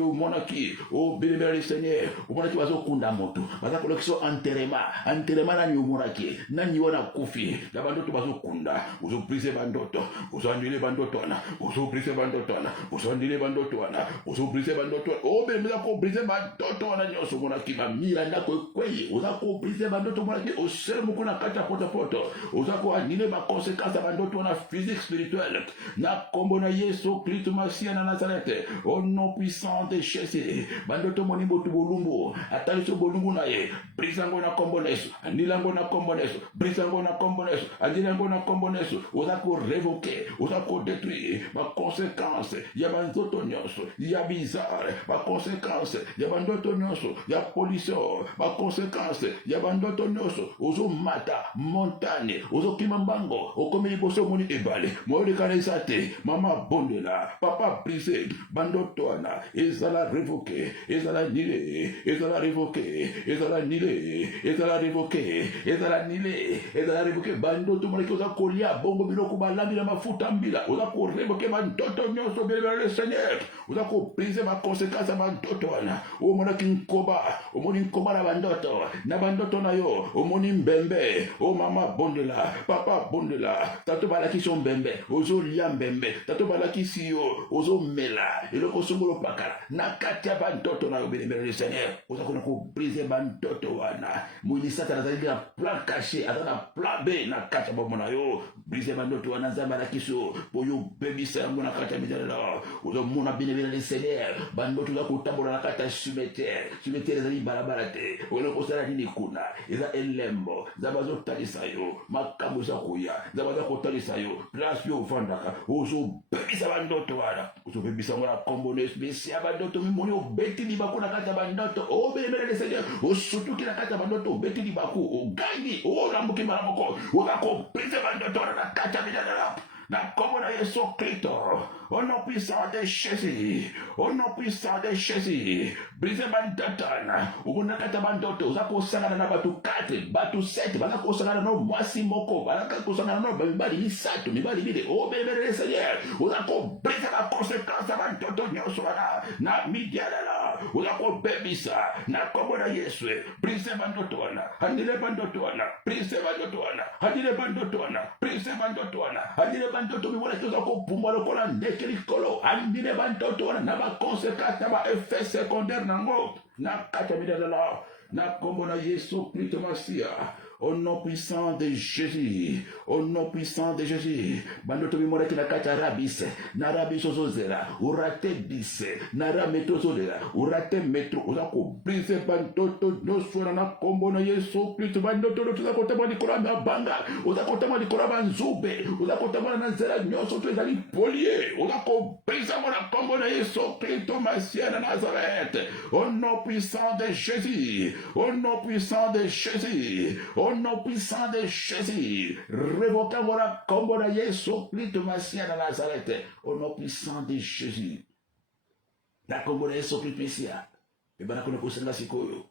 umonaki, o bilimela le Seigneur, umonaki bazokunda moto, bazako lokiso enterrement na umonaki, nani wana kufi, la bandoto bazokunda, uzo briser bandoto, uzo andile bandoto wana, uzo briser bandoto wana, uzo andile bandoto wana, uzo briser bandoto wana, o bilimela ko briser bandoto wana nyoso umonaki mamira ndakwe kweye, uza ko briser bandoto umonaki, osele mukuna kata poto, uza ko andile ba conséquence bandoto na physique spirituelle, na kombo na Yesu Kristo Masia na Nazareth, au nom puissant de Jésus, bandoto moni botu bolumbu, ataliso bolumbu na ye, brisango na kombo na Yesu, anilango na kombo na Yesu, brisango na kombo na Yesu, anilango na kombo na Yesu, oza ko révoquer, oza ko détruire, ma conséquence, ya banzoto nyonso ya bizarre baconséquence ya bandoto nyonso ya pollution baconséquence ya bandoto nyonso ozomata montagne ozokima mbango okomi liboso omoni ebale moyolekana eza te mama bondela papa brise bandoto wana ezala revoke ezala nile ezala revoke ezala nile ezala revoke ezala nile ezala revoke bandoto monaki oza kolia bongo biloko balambi na mafuta mbila oza korevoke bandoto nyonso belebela le seigneur oza kobrise baconséquence ya bandoto wana omonaki nkoba omoni nkoba na bandoto na yo omoni mbembe o mama bondela papa bondela tato balakisi yo mbembe ozolia mbembe tato balakisi yo ozomela eloko songolo pakala na kati ya bandoto na yo belebela le seigneur oza kona kobrise bandoto wana moyini satana azali na plan caché aza na plan b na kati ya bomona yo brise bandoto wana nzambe alakisi yo po yo bebisa yango na kati ya mizalela ozomona belebela le seigneur bandoto oza kotambola na kati ya cimetière ezali balabala te oyele kosala nini kuna eza elembo nzambe azotalisa yo makambo eza koya nzambe aza kotalisa yo place yo ovandaka ozobebisa bandoto wana ozobebisa ngo na kombo na espesi ya bandoto mimoni obeti libaku na kati ya bandoto obelemela le seigneur osutuki na kati ya bandoto obeti libaku ogangi olambuki mala moko oza kobrise bandoto wana na kati ya midalela na kombo na Yesu Kristo au nom puissant de Jésus au nom puissant de Jésus brise bandoto wana okona kati ya bandoto oza kosangana na bato 4 bato 7 baza kosangana no mwasi moko baza kosangana no mibali misato mibali mine obelemela le seigneur oza kobrise baconséquence ya bandoto nyonso wana na midialala oza kobebisa na kombo na Yesu brise bandoto wana handile bandoto wana brise bandoto wana handile bandoto wana brise bandoto wana handile bandoto mibona toza kopumba lokola ndeke likolo handile bandoto wana na baconséquence na baeffet secondaire nango na kati ya midialala na kombo na Yesu Kristo Masia au nom puissant de Jésus, au nom puissant de Jésus, bandoto mimona kina kata rabis, na rabis ozozera, urate bis, na rameto zodera, urate metro, uzako brise bandoto nyosona na kombo na Yesu Kristo bandoto uzako tamani koraba banga, uzako tamani koraba nzube, uzako tamani na zera nyoso tu ezali polier, uzako brise na kombo na Yesu Kristo Masia na Nazareth, au nom puissant de Jésus, au nom puissant de Jésus, au nom puissant de Jésus, révoquons la combo de Yesu Christ Messia de Nazareth, au nom puissant de Jésus. La combo de Yesu Christ Messia, et bien, nous avons sikoyo,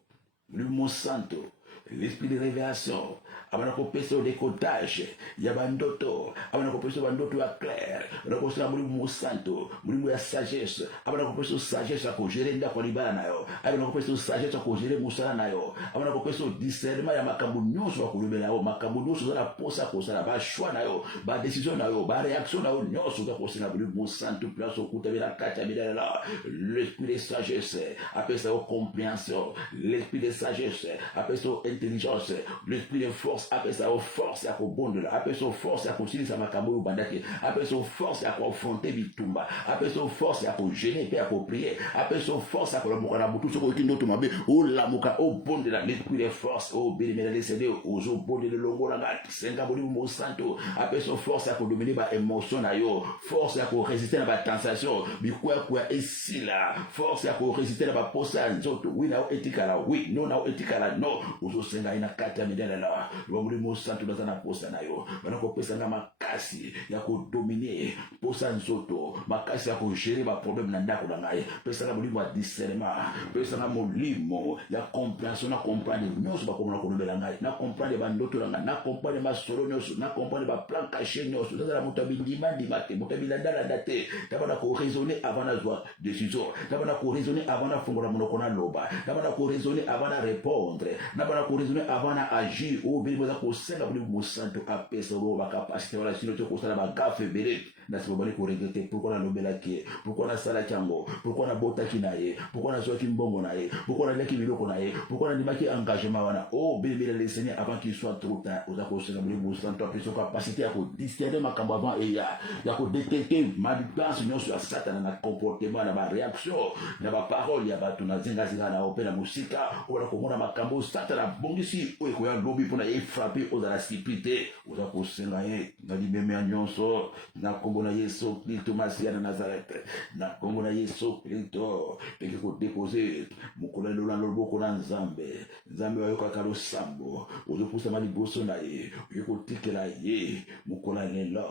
l'humour santo, l'esprit de révélation, abana kopesa décotage, ya bandoto, abana kopesa bandoto ya clair, abana kopesa mulimu santo, mulimu ya sagesse, abana kopesa sagesse ya kogere nda kwa libala nayo, abana kopesa sagesse ya kogere musala nayo, abana kopesa discernement ya makambo nyonso ya kulubela yo, makambo nyonso za la posa kosala ba choix nayo, ba décision nayo, ba réaction nayo nyonso za kosala mulimu santo place okuta bila kata bila la, l'esprit de sagesse, apesa yo compréhension, l'esprit de sagesse, apesa yo intelligence, l'esprit de force appelle ça aux forces à kobondola, appelle ça aux forces à kosilisa makambo bandaki, appelle ça aux forces à confronter bitumba, appelle ça aux forces à gêner et à prier, appelle ça aux forces à kolamuka na butu soko kindo to mabe o lamuka o bondola l'esprit des forces o belemela les céder aux bondola longola ngati senga boli mo santo, appelle ça aux forces à dominer ba émotion na yo, force à résister à ba tentation, bikwa kwa esila, force à résister à ba posa nzoto, oui na etikala oui, non na etikala no, ozo senga ina kata midela la mulimo santo daza na posa na yo bana kopesa nga makasi ya kodomine posa nzoto makasi ya kogere ba problème na ndako na ngai pesa nga mulimo ya discernement pesa nga mulimo ya compréhension na comprendre nyonso ba komona kolobela ngai na comprendre ba ndoto na ngai na comprendre ba solo nyonso na comprendre ba plan caché nyonso daza na mutabindima ndimate mutabilandala date tabana ko raisonner avant na joie décision tabana ko raisonner avant na fongola monoko na loba tabana ko raisonner avant na répondre tabana ko raisonner avant na agir au za kosenga buli musanto apesa ro ba capacité wala sino to kosala ba gafe bele na sibo bali ko regretter pourquoi na lobela ki pourquoi na sala chango pourquoi na bota kinaye pourquoi na soki mbongo naye pourquoi na leki biloko naye pourquoi na dimaki engagement wana oh bele le Seigneur avant qu'il soit trop tard oza kosenga buli musanto apesa capacité ya ko discerner makambo avant et ya ko détecter manipulation nyonso ya Satan na comportement na ba réaction na ba parole ya bato na zinga zinga na opela musika wala komona makambo Satan na bongisi o ko ya lobi pona frappé aux à la stupidité aux à kosenga ye na libeme nyonso na kombo na Yesu Kristo Masia na Nazareth na kombo na Yesu Kristo peke ko déposer mukolo lola loboko na Nzambe Nzambe wayoka kalo sambo ozopusa mali boso na ye yoko tikela ye mukolo lelo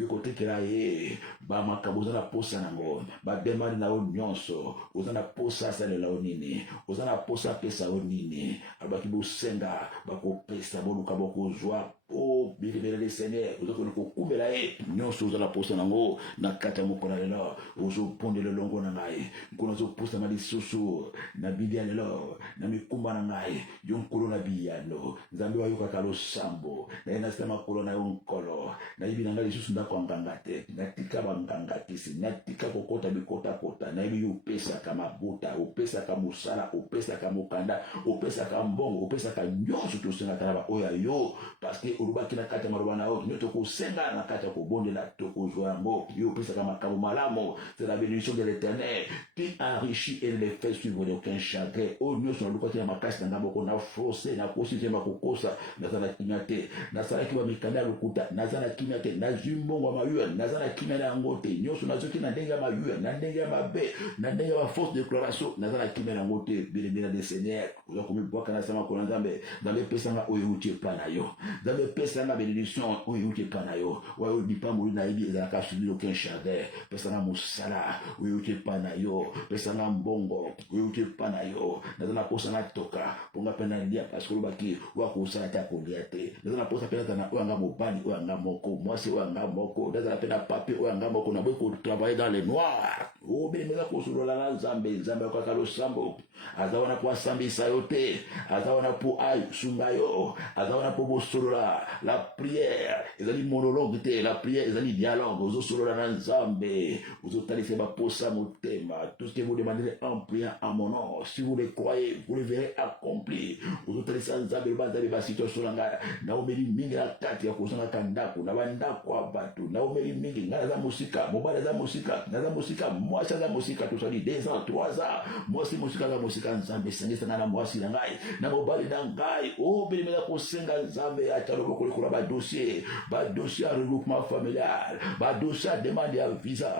yoko tikela ye ba makaboza na posa nango ba demande na nyonso ozana posa salela onini ozana posa pesa onini abaki bosenga bakopesa boluka bokozwa o bilibele le Seigneur ozokona kokumbela ye nyonso ozala posa nango na kata mokolo lelo ozopondela longo na ngai nkona ozopusa na lisusu na bidia lelo na mikumba na ngai yo nkolo na biyano Nzambe wayokaka losambo na ye nasita makolo na yo nkolo na yebi na ngai lisusu ndako nganga te natika banganga kisi natika kokota bikota na yebi upesaka mabuta upesaka musala upesaka mokanda upesaka mbongo upesaka nyonso tosengaka na baoyo yo parce que olubaki na kati ya maloba na yo nyoto kosenga na kati ya kobondela tokozwa yango yo opesaka makambo malamu. C'est la bénédiction de l'Éternel qui enrichit et ne fait suivre d'aucun chagrin. O nyonso nalukaki na makasi na ngambo na forcé na kosi te makokosa nazala kimia te nasalaki ba mikanda ya lokuta nazala kimia te nazwi mbongo ya mayua nazala kimia na yango te nyonso nazoki na ndenge ya mayua na ndenge ya mabe na ndenge ya force déclaration nazala kimia na yango te bilembela de Seigneur ozakomibwaka na sama ko Nzambe Nzambe pesanga oyo uti epa na yo Nzambe pesanga bénédiction oyo uti epa na yo oyo dipamoli na yebi ezalaka subi aucun chagrin pesanga musala oyo uti epa na yo pesanga mbongo oyo uti epa na yo nazala posanga toka ponga pena lia parce que lobaki wakosala ta kolia te nazala posa pena na oanga mobali oanga moko mwasi oanga moko nazala pena papier oanga moko na boy ko travailler dans les noirs o belemeza kosolola na Nzambe kwa kalo sambo azawana kwa sambisa yote azawana po ay sunga yo azawana po bosolola la prière ezali monologue te la prière ezali dialogue ozosolola na Nzambe ozotalise ba posa motema tout ce que vous demandez en priant en mon nom si vous le croyez vous le verrez accompli ozotalisa Nzambe bazali ba situation nga na omeli mingi na kati ya kozanga kandako na bandako abatu na omeli mingi ngala za musika mobala za musika na za musika mwasi za musika tosali 2 ans 3 ans mwasi musika za musika Nzambe sengesa na mwasi na ngai na mobali na ngai o belimela kosenga Nzambe atalo kokola ba dossier à regroupement familial ba dossier à demande ya visa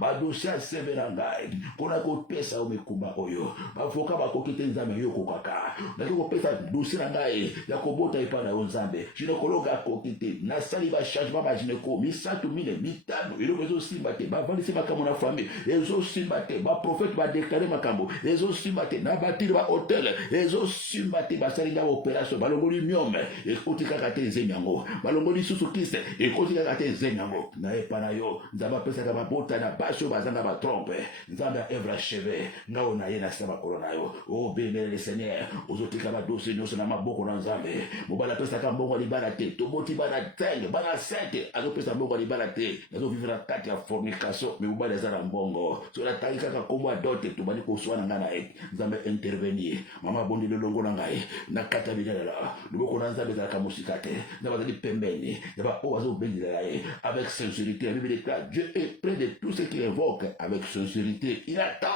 ba dossier à CV na ngai kona ko pesa o mekumba oyo ba foka ba kokite Nzambe yo kokaka na ko pesa dossier na ngai ya kobota ipa na Nzambe gynécologue akokite na sali ba changement ba gynéco misatu mine mitano ilo bezo simba te ba valisi makambo na famille ezo simba te ba prophète ba déclarer makambo ezo simba te na batiri ba hôtel ezo simba te ba sali na opération ba longoli miome ekoti kaka te zenyango ba longoli susu kiste ekoti kaka te zenyango na epa na yo Nzambe pesa ka ba bota na baso bazanga ba trompe Nzambe evra cheve ngao na ye na saba kolona yo o bénir le Seigneur ozotika ba dossier nyonso na maboko na Nzambe mobala pesa ka mbongo libala te toboti bana tenge bana sente azo pesa mbongo libala te azo vivre kati ya fornication mais mobala za mbongo so la taika ka komba dote tobali ko swana ngana Nzambe intervenir mama bondi le longo na ngai na kata bidala loboko na Nzambe za ka musika te na bazali pembeni na ba o azo bendela avec sincérité la Bible déclare Dieu est près de tous ceux qui l'invoquent avec sincérité il attend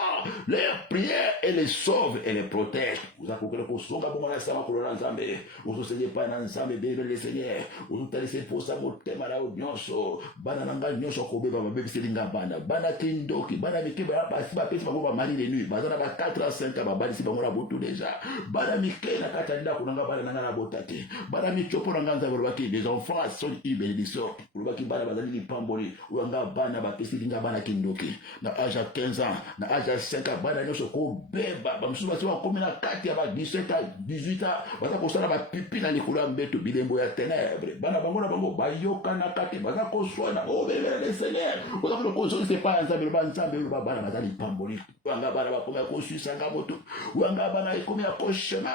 leurs prières et les sauve et les protège uzakokela ko songa bongo na sama ko na Nzambe uzosenye pa na Nzambe bebe le Seigneur uzotalise posa motema na nyonso bana nanga nyonso ko beba ba bebe selinga bana kindoki bana mikeba ya basi ba pesi ba mari de nuit bazana ba 4 à 5 ba bali si bango na botu déjà bana mikela na kata nda kunanga bana nanga na botate bana michopo na nganza baki des enfants sont une bénédiction baki bana bazali lipamboli uanga bana ba pesi linga bana kindoki na âge à 15 ans na âge à 5 ans bana nyonso ko beba ba msuba siwa komi na kati ya ba 17 ans 18 ans baza ko sala ba pipi na likula mbeto bilembo ya ténèbres bana bango na bango bayoka na kati baza ko swana o bebe le Seigneur baza ko so c'est pas Nzambe ba Nzambe ba bana bazali pamboli uanga bana ba komi ko suisanga moto uanga bana komi ko shema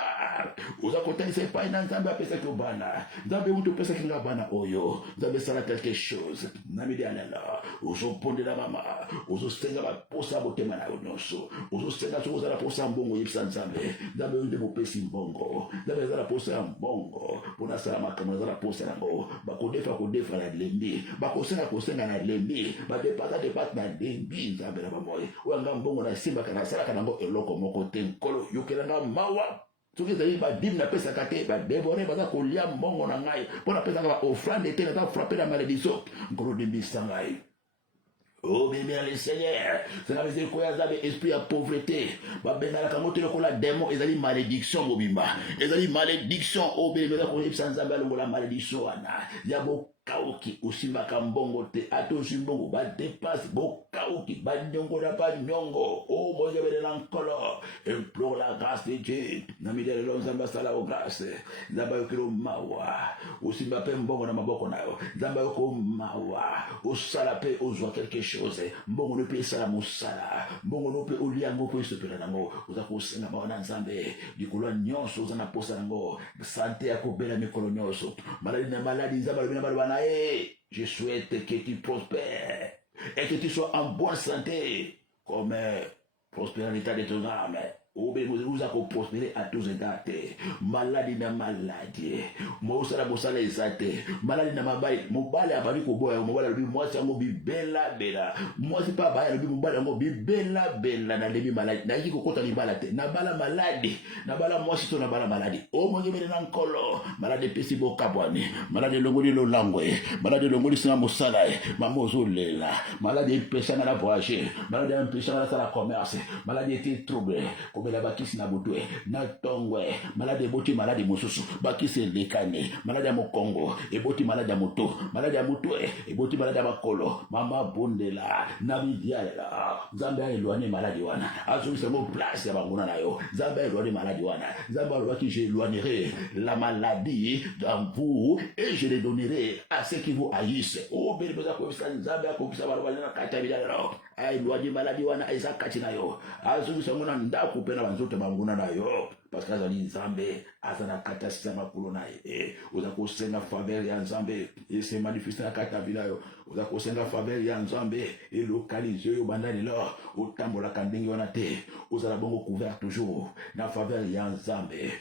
uza ko tenise pa na Nzambe apesa ko bana Nzambe uto pesa kinga bana oyo Nzambe sala quelque chose na midianela uzo pondela mama uzo senga ba posa botema na nyonso uzo senga so za la posa mbongo yipsa Nzambe Nzambe unde bopesi mbongo Nzambe za la posa mbongo pona sala makambo za la posa nango bakodefa kodefa na lembi bakosenga na lembi badepata na lembi Nzambe na bamoye wanga mbongo na simba kana sala kana ngo eloko moko te nkolo yokelanga mawa soki ezali badime napesaka te badebore baza kolia mbongo na ngai mpo napesaka baofrande te naza frappe na malédiction nkolo dimbisa ngai Oh, bien, le Seigneur, c'est la miséricorde, esprit à pauvreté. Babena, quand tu as la démon, ils ont dit malédiction, Bobimba. Ils ont dit malédiction, oh, bien, sans la malédiction, il y a beaucoup. Kauki usimaka mbongo te atoshi mbongo ba dépasse bo kauki ba nyongo na ba nyongo o moje bele nankolo implore la grâce de Dieu na midele lo nzamba sala o grâce nzamba yokilo mawa usimba pe mbongo na maboko nayo nzamba yoko mawa usala pe ozwa quelque chose mbongo no pe sala musala mbongo no pe oliango pe sepela nango uzakusenga baona nzambe dikolo nyonso uzana posa nango santé ya kobela mikolo nyonso maladi nzamba lobina balwana. Je souhaite que tu prospères et que tu sois en bonne santé, comme prospère en l'état de ton âme. Vous avez prospéré à tous états. Maladie na maladie. Moi, ça la bossale exate. Maladie na mabali. Mobali abali koboya. Mobali alubi moi c'est un bella bella. Moi c'est pas baya alubi mobali un bella bella na lebi maladie. Na yiko kota ni balate. Na bala maladie. Na bala moi c'est na bala maladie. Oh mon Dieu na nkolo. Maladie pesi bo kabwani. Maladie longoli lo langwe. Maladie longoli sina mosala. Mamozo lela. Maladie pesa na la voyager. Maladie pesa na la commerce. Maladie était troublée. La bakisi na butwe na tongwe malade boti malade mususu bakisi lekane malade ya mokongo eboti malade ya moto malade ya mutwe eboti malade ya makolo mama bondela na bidiala nzambe ayeloane malade wana azongisa mo place ya banguna na yo nzambe ayeloane malade wana nzambe alobaki je éloignerai la maladie dans vous et je les donnerai à ceux qui vous haïssent oh beli beza ko bisa nzambe akobisa balobana na kata bidiala ayeloane malade wana aisa kati na yo azongisa mona ndako pena banzote banguna na yo parce que azali nzambe azana kata sisa makulu na ye uza kosenga faveur ya nzambe ese manifeste na kata vida yo uza kosenga faveur ya nzambe elokalize yo banda lelo otambolaka ndenge wana te ozala bongo couvert toujours na faveur ya nzambe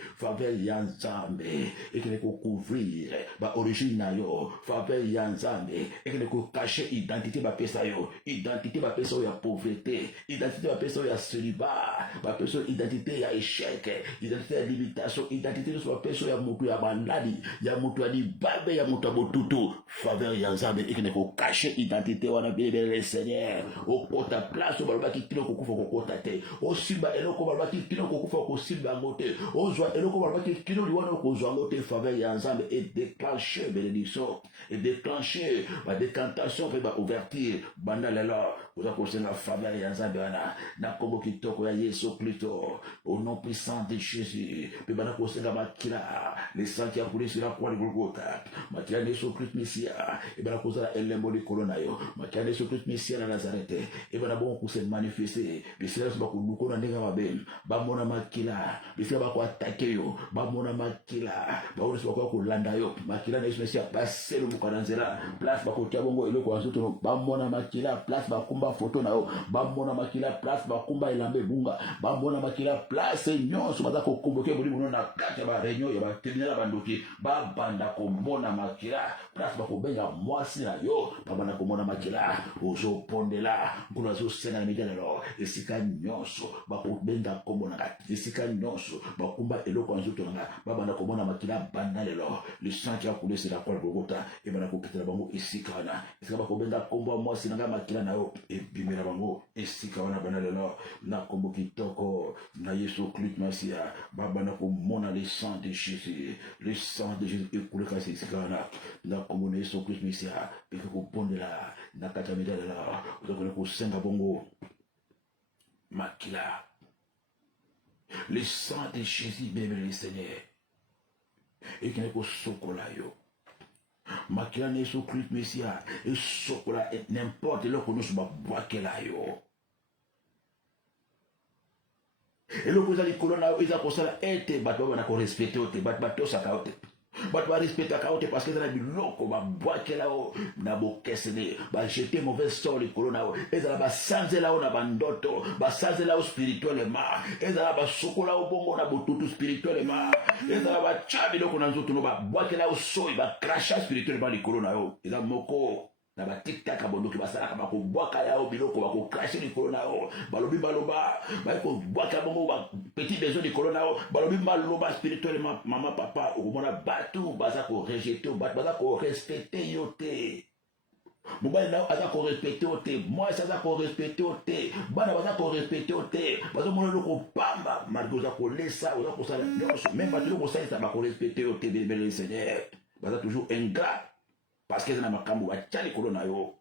ekele kocouvrir ba origine na yo faveur ya nzambe ekele kocache identité bapesa yo identité bapesa yo ya pauvreté identité bapesa yo ya célibat bapesa yo identité ya échec identité ya limitation identité so bapesa yo ya moto ya bandadi ya moto ya libabe ya moto ya botutu faveur ya nzambe ekele kocache identité wana bébé le Seigneur okota place balobaki kilo kokufa kokota te osimba eloko balobaki kilo kokufa kosimba yango te ozwa eloko balobaki kilo liwana kozwa yango te faveur ya nzambe et déclencher bénédiction et déclencher ba décantation pe ba ouverture banda lelo oza kosenga faveur ya nzambe wana na kombo kitoko ya Yesu Kristo au nom puissant de Jésus pe bana kosenga makila le sang qui a coulé sur la croix de Golgotha makila de Yesu Christ Messia et bana kozala elembo likolo na yo makila de Yesu Christ Messia na Nazareth et bana bon ko se manifester bisela ba ko luko na ndenge mabe ba mona makila bisela ba ko attaquer yo ba mona makila ba uri ba ko landa yo makila na Yesu Messia passer le mukananzela place ba ko tia bongo eloko azoto ba mona makila place ba kumba photo na yo ba mona makila place ba kumba elambe bunga ba mona makila place nyonso baza ko convoquer boli bono na kati ba réunion ya ba terminal bandoki ba banda ko mona makila place ba ko benga mwasi na yo ba banda ko mona makila ozo pondela ngula zo sena na midelo esika nyonso ba ko benga ko mona esika nyonso ba kumba eloko nzoto na ba banda ko mona makila banda lelo le sang qui a coulé sur la croix de Golgotha et bana ko kitela bango esika na esika ba ko benga kombo mwasi na makila na yo e bimela bango esika wana bana lelo na kombo kitoko na Yesu Christ Messia baba na ko mona le sang de Jésus écoulé ka esika na kombo na Yesu Christ Messia pe ko pondela na kata midela la uzakole ko senga bongo makila le sang de Jésus bébé le Seigneur et qui n'est qu'au sokola yo makila na Yesu Christ Messia et sokola et n'importe le que nous sommes boakela yo et le que zali kolona iza kosala ete bato bana ko respecter ote bato sakaote bato ba respecter kaote parce que dans biloko ba boakela o na bokesene ba jeter mauvais sort le kolona o ezala ba sanzela o na bandoto ba sanzela o spirituellement ezala ba sokola o bongo na botutu spirituellement ezala ba chabi loko na nzoto no ba boakela o soi ba crachat spirituellement le kolona o ezala moko na ba tiktak abondoki basalaka ba ko boaka yao biloko ba ko cracher likolo na yo balobi baloba ba ko boaka bongo ba petit besoin likolo na yo balobi maloba spirituellement mama papa o mona batu baza ko rejeter baza ko respecter yo te mobali na aza korespecte o te, mwasi aza korespecte o te, bana baza korespecte o te, bazomona eloko pamba malgré oza kolesa oza kosala nyonso même bato eloko kosalisa bakorespecte o te belebele seigneur baza toujours ingrat parce que eza na makambo batya likolo na yo.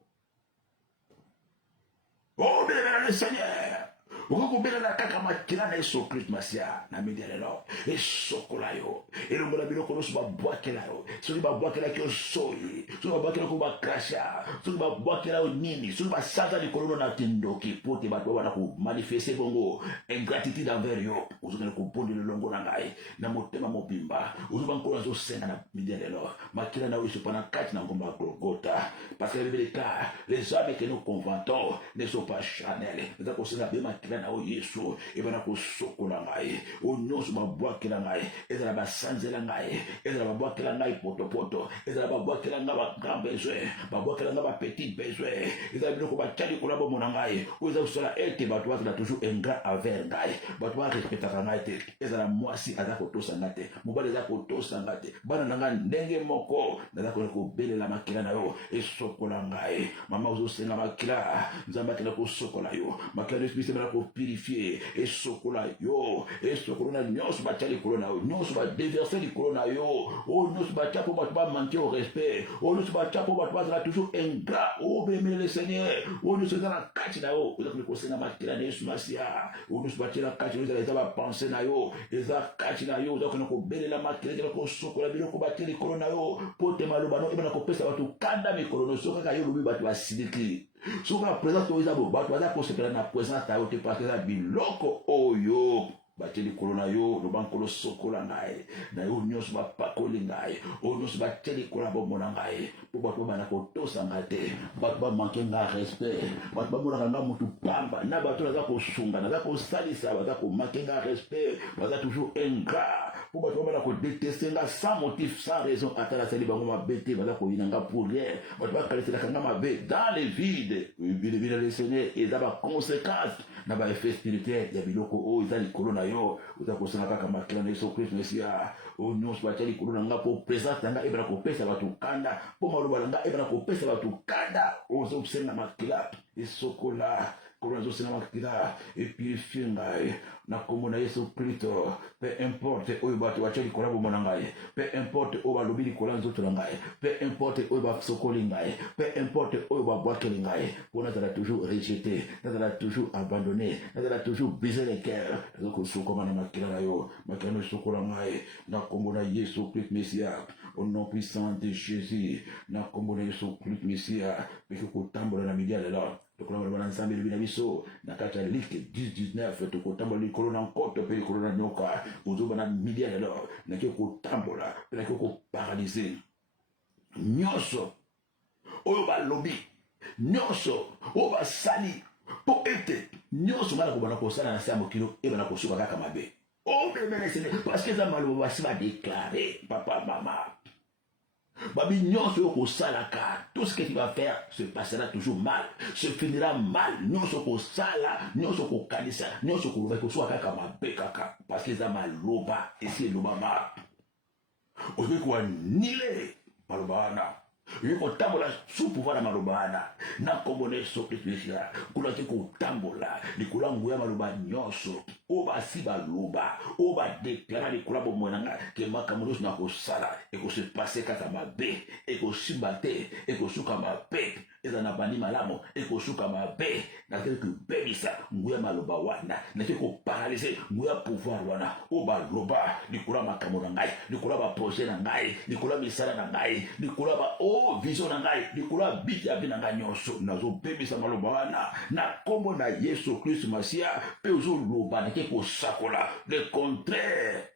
Oh belebele seigneur okokobelela kaka makila na yesu kristo masia na midi lelo esokola yo elongola biloko nyonso babwakela yo soki babwakelaki yo soyi soki babwakelaki yo bakrasha soki babwakela yo nini soki basanza likolo na tindoki po te bato babana komanifeste bongo ingratitude envers yo ozokende kobondela elongo na ngai na motema mobimba ozoba nkolo azosenga na midi lelo makila na yo esopa na kati na ngomba ya golgota parce que la Bible déclare les hommes que nous conventons ne sont pas charnels eza kosenga be makila na o yesu ebana kosokola ngai o nyonso babwakela ngai ezala basanzela ngai ezala babwakela ngai potopoto ezala babwakela ngai bagrand besoin babwakela ngai bapetit besoin ezala biloko batya likolo ya bomona ngai oyo eza kosala ete bato bazala toujours ingrat envers ngai bato barespectaka ngai te ezala mwasi aza kotosa ngai te mobali eza kotosa ngai te bana na ngai ndenge moko naza kona kobelela makila na yo esokola ngai mama ozosenga makila nzambe akenda kosokola yo makila na yesu ebana kopurifie esokola yo esokola na nyonso batya likolo na yo nyonso badeverse likolo na yo oyo nyonso batya mpo bato bamanke au respect oyo nyonso batya mpo bato bazala toujours ingrat obemelele seigneur oyo nyonso eza na kati na yo oza koni kosenga makila na yesu masia oyo nyonso batya na kati na yo ezala eza bapense na yo eza kati na yo oza kona kobelela makila ezala kosokola biloko batya likolo na yo po te maloba no ebana kopesa bato kanda mikolo no so kaka yo lobi bato basiliki soki na présence oyo eza bo bato baza kosepela na présence na yo te parce que eza biloko oyo batye likolo na yo loba nkolo sokola ngai na yo nyonso bapakoli ngai oyo nyonso batye likolo ya bomona ngai mpo bato babana kotosa ngai te bato bamanke ngai respect bato bamonaka ngai motu pamba na bato naza kosunga naza kosalisa baza komanke ngai respect baza toujours ingrat mpo bato babana kodeteste ngai sans motif sans raison ata nasali bango mabe te baza koyina ngai pour rien bato bakaleselaka ngai mabe dans le vide le seigneur eza baconséquence na baeffet spirituel ya biloko oyo eza likolo na yo oza kosenga kaka makila na yesu kristo mesia oyo nyonso batya likolo na ngai mpo présence na ngai ebana kopesa bato kanda mpo maloba na ngai ebana kopesa bato kanda oyo ozosenga makila esokola kolo nazosenga makila epurifie ngai na kombo na yesu kristo peu importe oyo bato batya likolo ya bomona ngai peu importe oyo balobi likolo ya nzoto na ngai peu importe oyo basokoli ngai peu importe oyo babwakeli ngai mpo nazala toujours rejeté nazala toujours abandonné nazala toujours brisé le cœur naza kosokoma na makila na yo makila no esokola ngai na kombo na yesu kristo mesia au nom puissant de jésus na kombo na yesu kristo mesia peke kotambola na midi ya lelo tokolamba na nzambe elobi na biso na kati ya Luke 10:19 tokotambola likolo na nkoto mpe likolo na nyoka ozoba na midi ya lelo nake kotambola mpe nake koparalyse nyonso oyo balobi nyonso oyo basali mpo ete nyonso bana kobana kosala na se ya mokilo ebana kosuka kaka mabe obemelesene parce que eza maloba basi badeklare papa mama babi nyonso yo kosalaka tout ce que tu vas faire se passera toujours mal se finira mal nyonso kosala nyonso kokanisa nyonso koloba kosuka kaka mabe kaka parce que eza maloba esi elobama ozoki koanile maloba wana oyoki kotambola sous pouvoir na maloba wana na kombo na yesu kristo mesia kuna ozoki kotambola likolo ya nguya maloba nyonso oyo basi baloba oyo badeklara likolo ya bomoi na ngai ke makambo nyonso na kosala ekose pase kaka mabe ekosimba te ekosuka mabe eza na bani malamu ekosuka mabe nakeli kobebisa nguya maloba wana nakeli koparalyse nguya pouvoir wana oyo baloba likolo ya makambo na ngai likolo ya baprojet na ngai likolo ya misala na ngai likolo ya vision na ngai likolo ya biti ya vi na ngai nyonso nazobebisa maloba wana na kombo na yesu kristo masia mpe ozoloba nake kosakola le contraire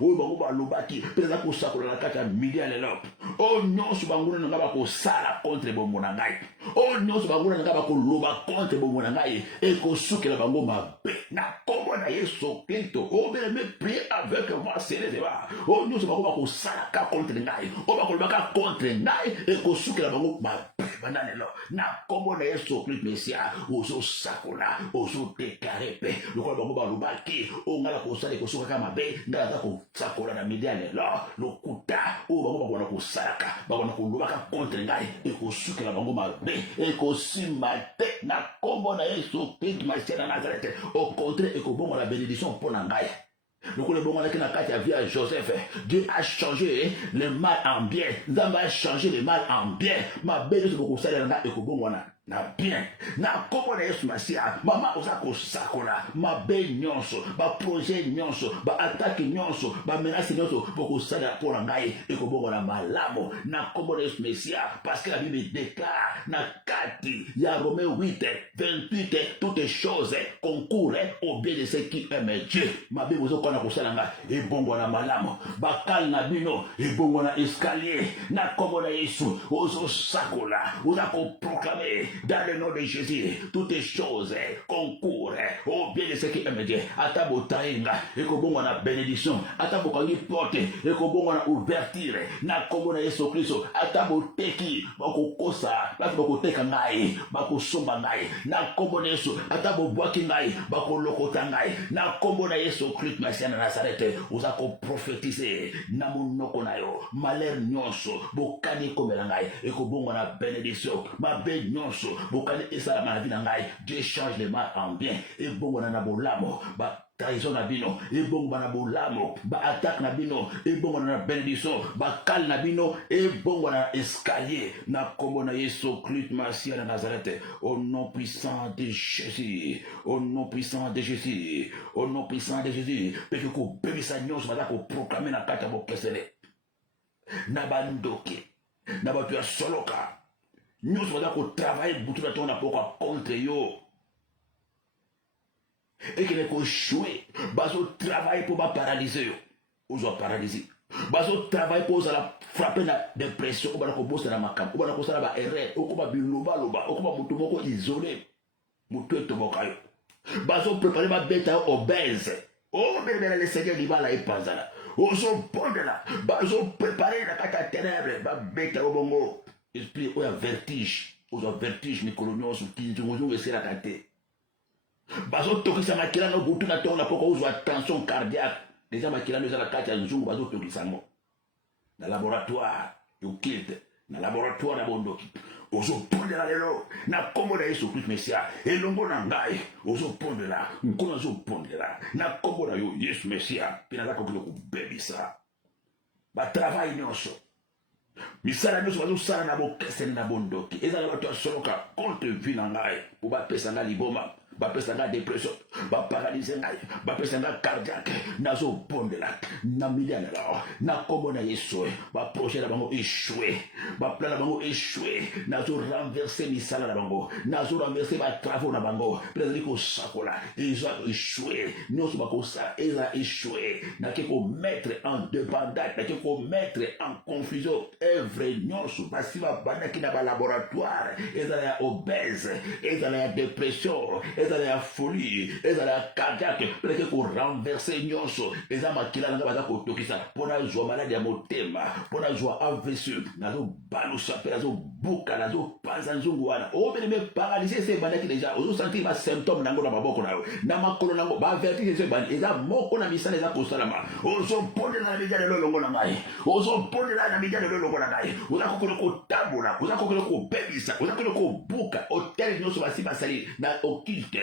oyo bango balobaki mpe eza kosakola na kati ya midi ya lelo oyo nyonso banguna na ngai bakosala contre bombo na ngai oyo nyonso banguna na ngai bakoloba contre bombo na ngai ekosukela bango mabe na kombo kombo na Yesu Kristo o bien me prier avec moi sérieusement o nous sommes ko salaka contre ngai o ba ko baka contre ngai e ko sukela bango ba banane lo na kombo na Yesu Kristo Mesia o so sakola o so déclarer pe le ko bango ba lubaki o ngala ko sala ko suka kama be ngala ko sakola na midiane lo lokuta o bango ba ko salaka ba ko lubaka contre ngai e ko sukela bango ba be e ko simate na kombo na Yesu Kristo Mesia na Nazareth au contraire et que bon la bénédiction pour l'angaï. Nous connaissons bon avec la carte à Joseph. Dieu a changé le mal en bien. Zamba a changé le mal en bien. Ma bénédiction beaucoup ça et que bon na bien na kombo na Yesu Masia mama osako sakola ma be nyonso ba projet nyonso ba attaque nyonso ba menace nyonso boko sala pour ngai et ko bongo na malamo na kombo na Yesu Masia parce que la Bible déclare na kati ya Romains 8:28 toutes choses concourent au bien de ceux qui aiment Dieu ma Bible ozokona ko sala ngai et bongo na malamo ba kal na bino et bongo na escalier na kombo na Yesu ozo sakola ozako proclamer dans le nom de Jésus, toutes les choses concourent au bien de ceux qui aiment Dieu. Atabo tainga, et que bon on a bénédiction. Atabo kangi porte, et que bon on a ouverture. Na komo na Yesu Kristo. Atabo teki, bako kosa, bako teka ngai, bako somba ngai. Na komo na Yesu, atabo boaki ngai, bako lokota ngai. Na komo na Yesu Kristo Masia na Nazareth, uzako prophétiser. Na monoko na yo, malheur nyonso, bokani komela ngai, et que bon on a bénédiction. Ma be nyonso. Bokane esa ma vie ngai Dieu change le mal en bien et bon na bolamo ba trahison na bino et bon na bolamo ba attaque na bino et bon na bénédiction ba kal na bino et bon na escalier na kombo na Yesu Christ Masia na Nazareth au nom puissant de Jésus au nom puissant de Jésus au nom puissant de Jésus parce que ko bebisa nyonso ba ko proclamer na kata bokesele na bandoki na ba tu soloka nous sommes travailler pour tout le temps contre yo et que nous jouer baso travailler pour pas paralyser yo ou paralyser baso travailler pour ça frapper la dépression ou ba ko bosser na makam ou ba ko sala ba erreur ou ko ba biloba loba ou ko ba mutu moko isolé mutu to bokayo baso préparer ma bête obèse oh mais le Seigneur il va la épanzala ozo pondela baso préparer la cata ténèbres ba bête au bongo esprit ou vertige ni coloniaux qui ont essayé la tête bazo tokisa makila no butu na tonga poko uzo tension cardiaque déjà makila no za la kati ya nzungu bazo tokisa mo na laboratoire yo kilte na laboratoire na bondoki ozo pondela lelo na kombo na Yesu Christ Mesia elongo na ngai ozo pondela nkona zo pondela na kombo na yo Yesu Mesia pina za kokilo kubebisa ba travail nyonso misala nyonso bazosala na bokeseni na bondoki ezala bato ya soloka contre vi na ngai po bapesa ngai liboma bapesa ngai dépression baparalyse ngai bapesa ngai cardiaque nazobondela na miliane lao na kombo na Yesu baprojet na bango échoué baplan na bango échoué nazorenverse misala na bango nazorenverse batravaux na bango mpe nazali kosakola eza échoué nyonso bakosala eza échoué nake komettre en débandade nake komettre en confusion œuvre nyonso basi babandaki na balaboratoire ezala ya obèse ezala ya dépression ezala ya folie ezala ya cardiaque peleke korenverse nyonso eza makila nanga baza kotokisa mpona zwa maladi ya motema mpona zwa AVC nazobalusa mpe nazobuka nazopanza nzungu wana obeleme paralyse ese ebandaki deja ozosentir basymptôme nango na maboko na yo na makolo nango bavertige ese ebandi eza moko na misala eza kosalama ozopondela na media lelo elongo na ngai ozopondela na media lelo elongo na ngai oza kokende kotambola oza kokende kobebisa oza kokende kobuka hotel nyonso basi basali na occulte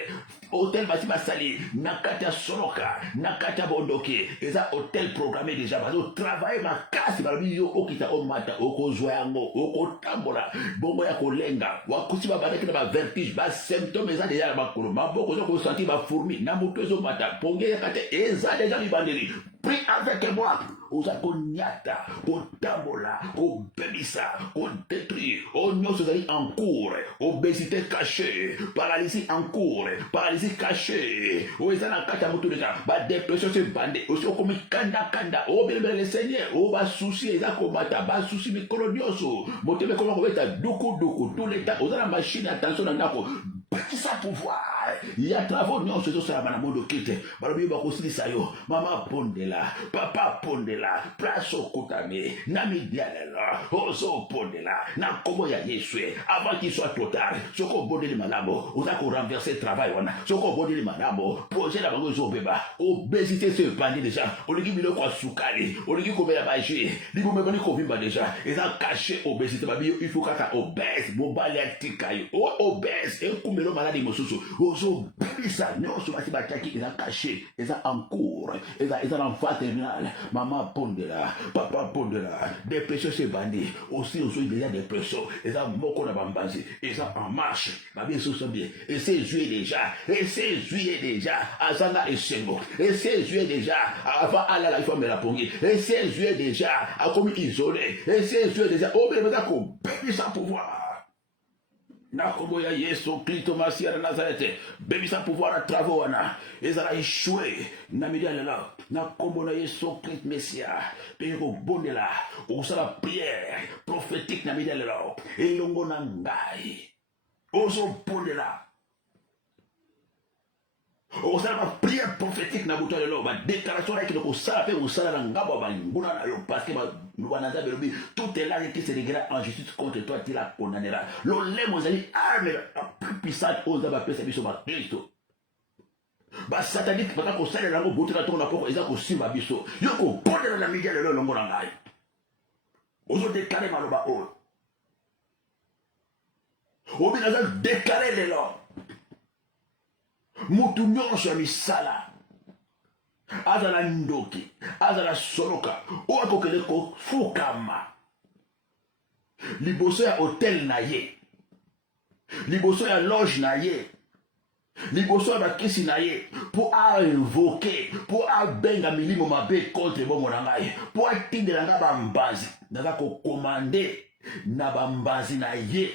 hotel basi basali na kati ya soloka na kati ya bondoki eza hotel programmé déjà bazo travailler makasi balobi yo okita omata okozwa yango okotambola bongo ya kolenga wakusi babandaki na bavertige basymptôme eza deja na makolo maboko oza kosentir bafourmi na moto ezomata ponge yaka te eza deja mibandeli prie avec moi oza konyata kotambola kobebisa kodétruire o nyonso ezali en cours obésité cachée paralysie en cours paralysie cachée o eza na kati ya moto deja badépression se bande osi okomi kandakanda obelembela le Seigneur o basusi eza komata basusi mikolo nyonso motema ekoma kobeta dukuduku tout le temps oza na machine ya tension na ndako bâtisa pouvoir Il y a travaux non ce ça na mondo kite balobi ba ko silisa yo mama pondela papa pondela place okotame na midialela ozo pondela na komo ya Yesu avant qu'il soit trop tard soko bondeli malabo oza ko renverser travail wana soko bondeli malabo projet la bango zo beba obésité se bandi déjà oliki bilo kwa sukali oliki ko bela ba jé libo me bani ko vimba déjà eza caché obésité babi il faut kaka obèse mobali atika yo obèse et kumelo maladi mosusu ozo bisa nyonso bati bataki eza caché eza en cours eza en phase terminale maman pondela papa pondela dépression se bandi aussi ozo déjà dépression eza moko na bambazi eza en marche babi so bien et c'est juillet déjà azanga esengo et c'est juillet déjà avant ala la femme la pongi et c'est juillet déjà a comme isolé et c'est juillet déjà obéza ko bénissa pouvoir na kombo ya Yesu Kristo Masia na Nazareth bebisa pouvoir à travaux wana ezala échoué na midialela na kombo na Yesu Kristo Mesia pe ko bondela o sala prière prophétique na midialela elongo na ngai ozo bondela o sala prière prophétique na buto lelo ba déclaration là qui ko sala pe o sala na ngabo ba nguna na yo parce que tout est là qui se réglera en justice contre toi, tu la condamneras. L'olé, mozali, arme la plus puissante aux abapés, c'est biso ma Christo. Ba satanique, parce qu'on sait la langue, bouté la tombe, ils ont aussi ma biso. Yoko, bonne la média de l'homme en aïe. Aux autres déclarés maloba haut. Au binaza déclaré les lois. Moutounion sur misala. Azala ndoki, azala soloka, ou akokeleko fukama. Liboso ya hotel na ye, liboso ya loge na ye, liboso ya bakisi na ye, pour invoquer, pour benga milimo mabe contre bon monangaye, pour atindela nga bambazi, naza ko commander na bambazi na ye.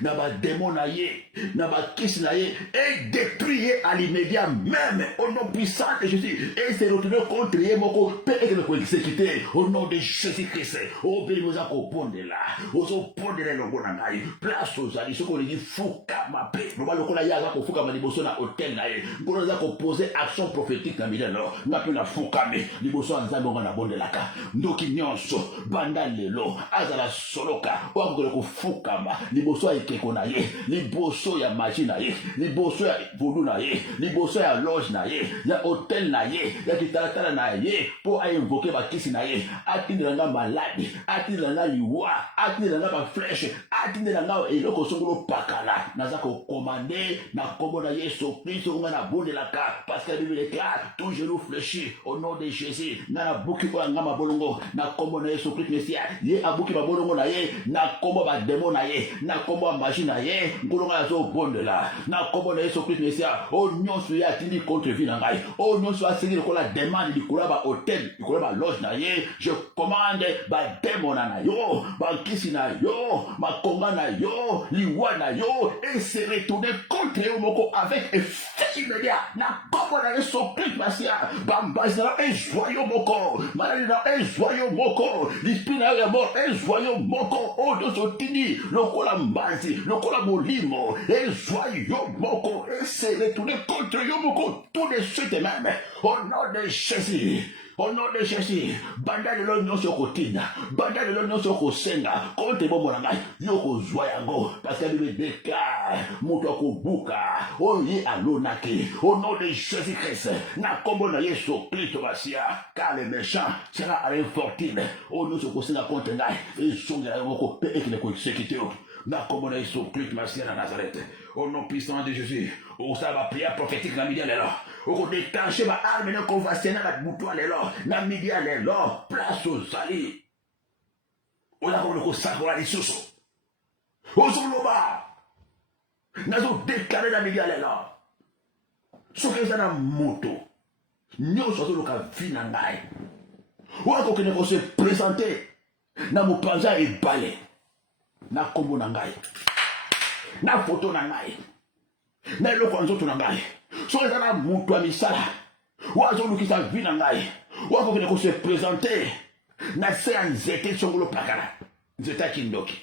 Na ba démon na ye, na ba kiss na ye, et détruire à l'immédiat même au nom puissant de Jésus, et se retourner contre ye moko, peut être le exécuter au nom de Jésus-Christ. Oh, béni vous a compondé là, vous a pondé les longos na ngai, place aux alliés, ce qu'on dit fouka ma paix, nous va le kola ya ko fouka ma liboso na hôtel na ye, nous va poser action prophétique na milieu là, n'a plus la fouka me, liboso nzambe na bonde laka, ndoki nyonso, banda lelo, azala soloka, ou ko fouka ma, liboso ekeko na ye liboso ya magie na ye liboso ya voodoo na ye liboso ya loge na ye ya hotel na ye ya kitalatala na ye po a invoquer bakisi na ye atindela nga maladi atindela nga liwa atindela nga baflèche atindela nga eloko songolo pakala naza kokomande na kombo na Yesu Kristo nga na bondelaka parce que la Bible déclare tout genou fléchi au nom de Jésus nga na buki oya nga mabolongo na kombo na Yesu Kristo Mesia ye abuki mabolongo na ye na kombo ba démon na ye na kombo machine na ye nkolonga zo bondela na kombo na Yesu Kristo Mesia o nyonso ya tindi contre vie na ngai o nyonso asengi lokola demande likolo ba hôtel likolo ba loge na ye je commande ba démon na yo ba kisi na yo makonga na yo liwa na yo et se retourner contre yo moko avec effet immédiat na kombo na Yesu Kristo Mesia ba mbazela et joyeux moko maladi na et joyeux moko l'esprit na ya mort et joyeux moko o nyonso tindi lokola mbazi lokola molimo et joyeux moko et se retourner contre yo moko tout de suite même au nom de Jésus. Au nom de Jésus, banda de l'on nyonso kotinda, banda de l'on nyonso kosenga, contre bon monangai, yoko joyango, parce que Bible déclare, muto kobuka, oye alonaki, au nom de Jésus-Christ, na kombo na Yesu Kristo Masia, car le méchant sera infortune, au nyonso kosenga contre ngai, et songera yoko, pe ekile ko exécuter. Na kombo na Yesu Kristo Masia na Nazareth, au nom puissant de Jésus, au sa va prière prophétique na midi alors. Au déclencher ma arme na conventionnel à bouton lelo na midi lelo place aux alliés on a comme le sacre les soso au soloba nazo déclarer na midi lelo ce que ça na moto nyonso zo loka vina ngai ou ako kene ko se présenter na mopanza et balé na kombo na ngai na photo na ngai na eloko nzoto na ngai so ezala mutu ya misala wazolukisa vi na ngai wakokende ko se présenter na se ya nzete songolo pakala nzete ya kindoki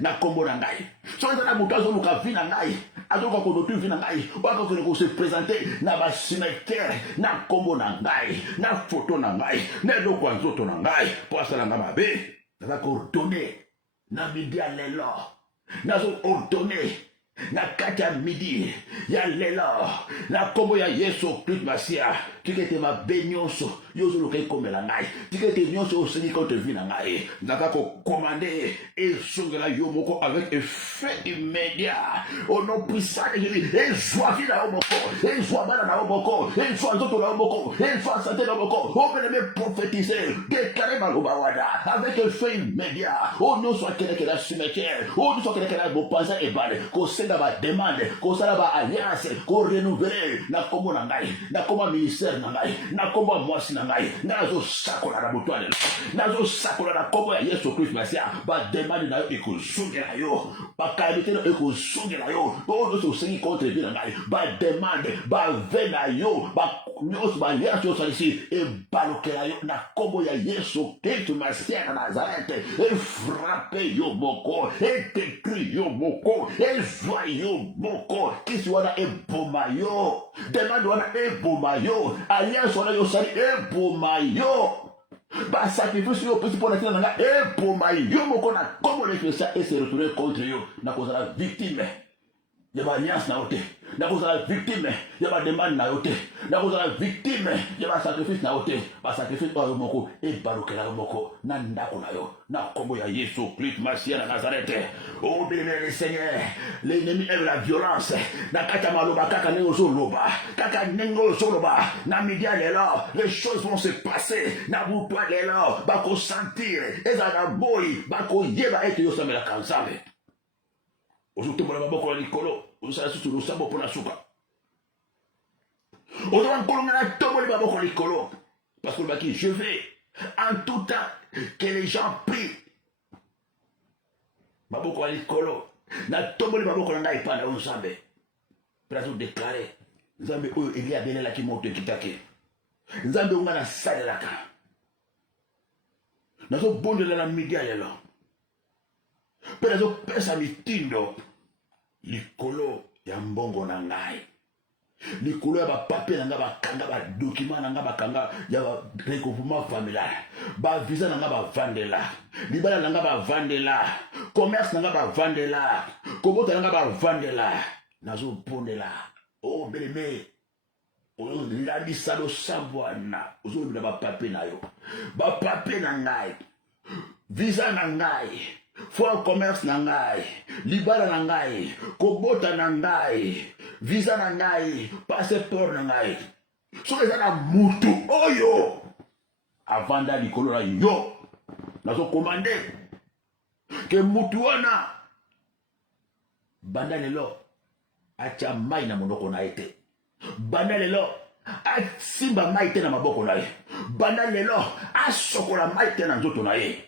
na kombo na ngai. So eza na moto azoluka vi na ngai, azoluka kodotu vi na ngai, bakokende kose présenter na bacimetière na kombo na ngai, na foto na ngai, na eloko ya nzoto na ngai, po asala nga mabe. Naza koordonne na midi ya lelo, nazo ordonne na kati ya midi ya lelo, na kombo ya Yesu Kristo Masia, tikete mabe nyonso yozoluka ekomela ngai, tikete nyonso osengi kote vi na ngai, naza kokomande ezongela yo moko avec effet immédiat au nom puissant de Jésus. Ezwa vi na yo moko, ezwa bana na yo moko, ezwa nzoto na yo moko, ezwa santé na yo moko, obeneme prophétiser, déclarer maloba wada avec effet immédiat. O nyonso akeleke na cimetière, o nyonso akeleke na bopanza ebale, kosenga ba demande, kosala ba alliance, ko renouveler na kombo na ngai, na kombo ministère na ngai, na kombo mwasi na ngai, nazo sakola na moto alelo, nazo sakola na kombo ya Yesu Kristo Masia, ba demande na yo ekozongela yo, ba kalite na ekozongela yo, o nyonso osengi contre bi na ngai, ba demande, ba ve na yo, ba nyonso ba alliance yo salisi, e balokela yo na kombo ya Yesu Kristo Masia na Nazareth, e frappe yo moko, e détruit yo moko, e zwa yo moko, kisi wana e boma yo, demande wana e boma yo, alliance wana yo sali e boma yo, ba sacrifice yo pesi pour la tina nanga e boma yo moko na kombo le fesa et se retourner contre yo, na kozala victime ya ba alliance na yote, na kozala victime ya ba demande na yote, na kozala victime ya ba sacrifice na yote, ba sacrifice yo moko e balokela yo moko na ndako na yo, na kombo ya Yesu Christ Masia na Nazareth. Oh béni le Seigneur, l'ennemi aime la violence, na kata maloba kaka nengo zoloba, kaka nengo zoloba, na media lelo, les choses vont se passer, na butwa lelo, bako sentir, ezana boy, bako yeba ete yo samela kanzambe. Aujourd'hui, mon maboko na likolo, osala susu losambo pona suka. Aujourd'hui, nkolo ngana tombo le maboko na likolo, parce que le baki, je vais en tout temps que les gens prient. Maboko na likolo, na tombo le maboko na ngai pa na nzambe. Prazo déclarer, nzambe oyo eli abelela ki moto kitake. Nzambe unga na salelaka. Nazo bondela na media lelo. Pe nazo pesa mitindo likolo ya mbongo na ngai, likolo ya bapapie na nga bakanga, badokima na nga bakanga ya recouvrement familial, bavisa na nga bavandela, libala na nga bavandela, commerce na nga bavandela, kobota na nga bavandela, nazobondela. Oh beleme, olandisa losambo wana, ozolobela bapapie na yo, bapapie na ngai, visa na ngai, for commerce na ngai, libala na ngai, kobota na ngai, visa na ngai, passeport na ngai. So eza na mutu oyo avanda likolo na yo, nazo komande ke mutu wana banda lelo acha mai na monoko na ete, banda lelo asimba mai te na maboko na ye, banda lelo asokola mai te na nzoto na ye.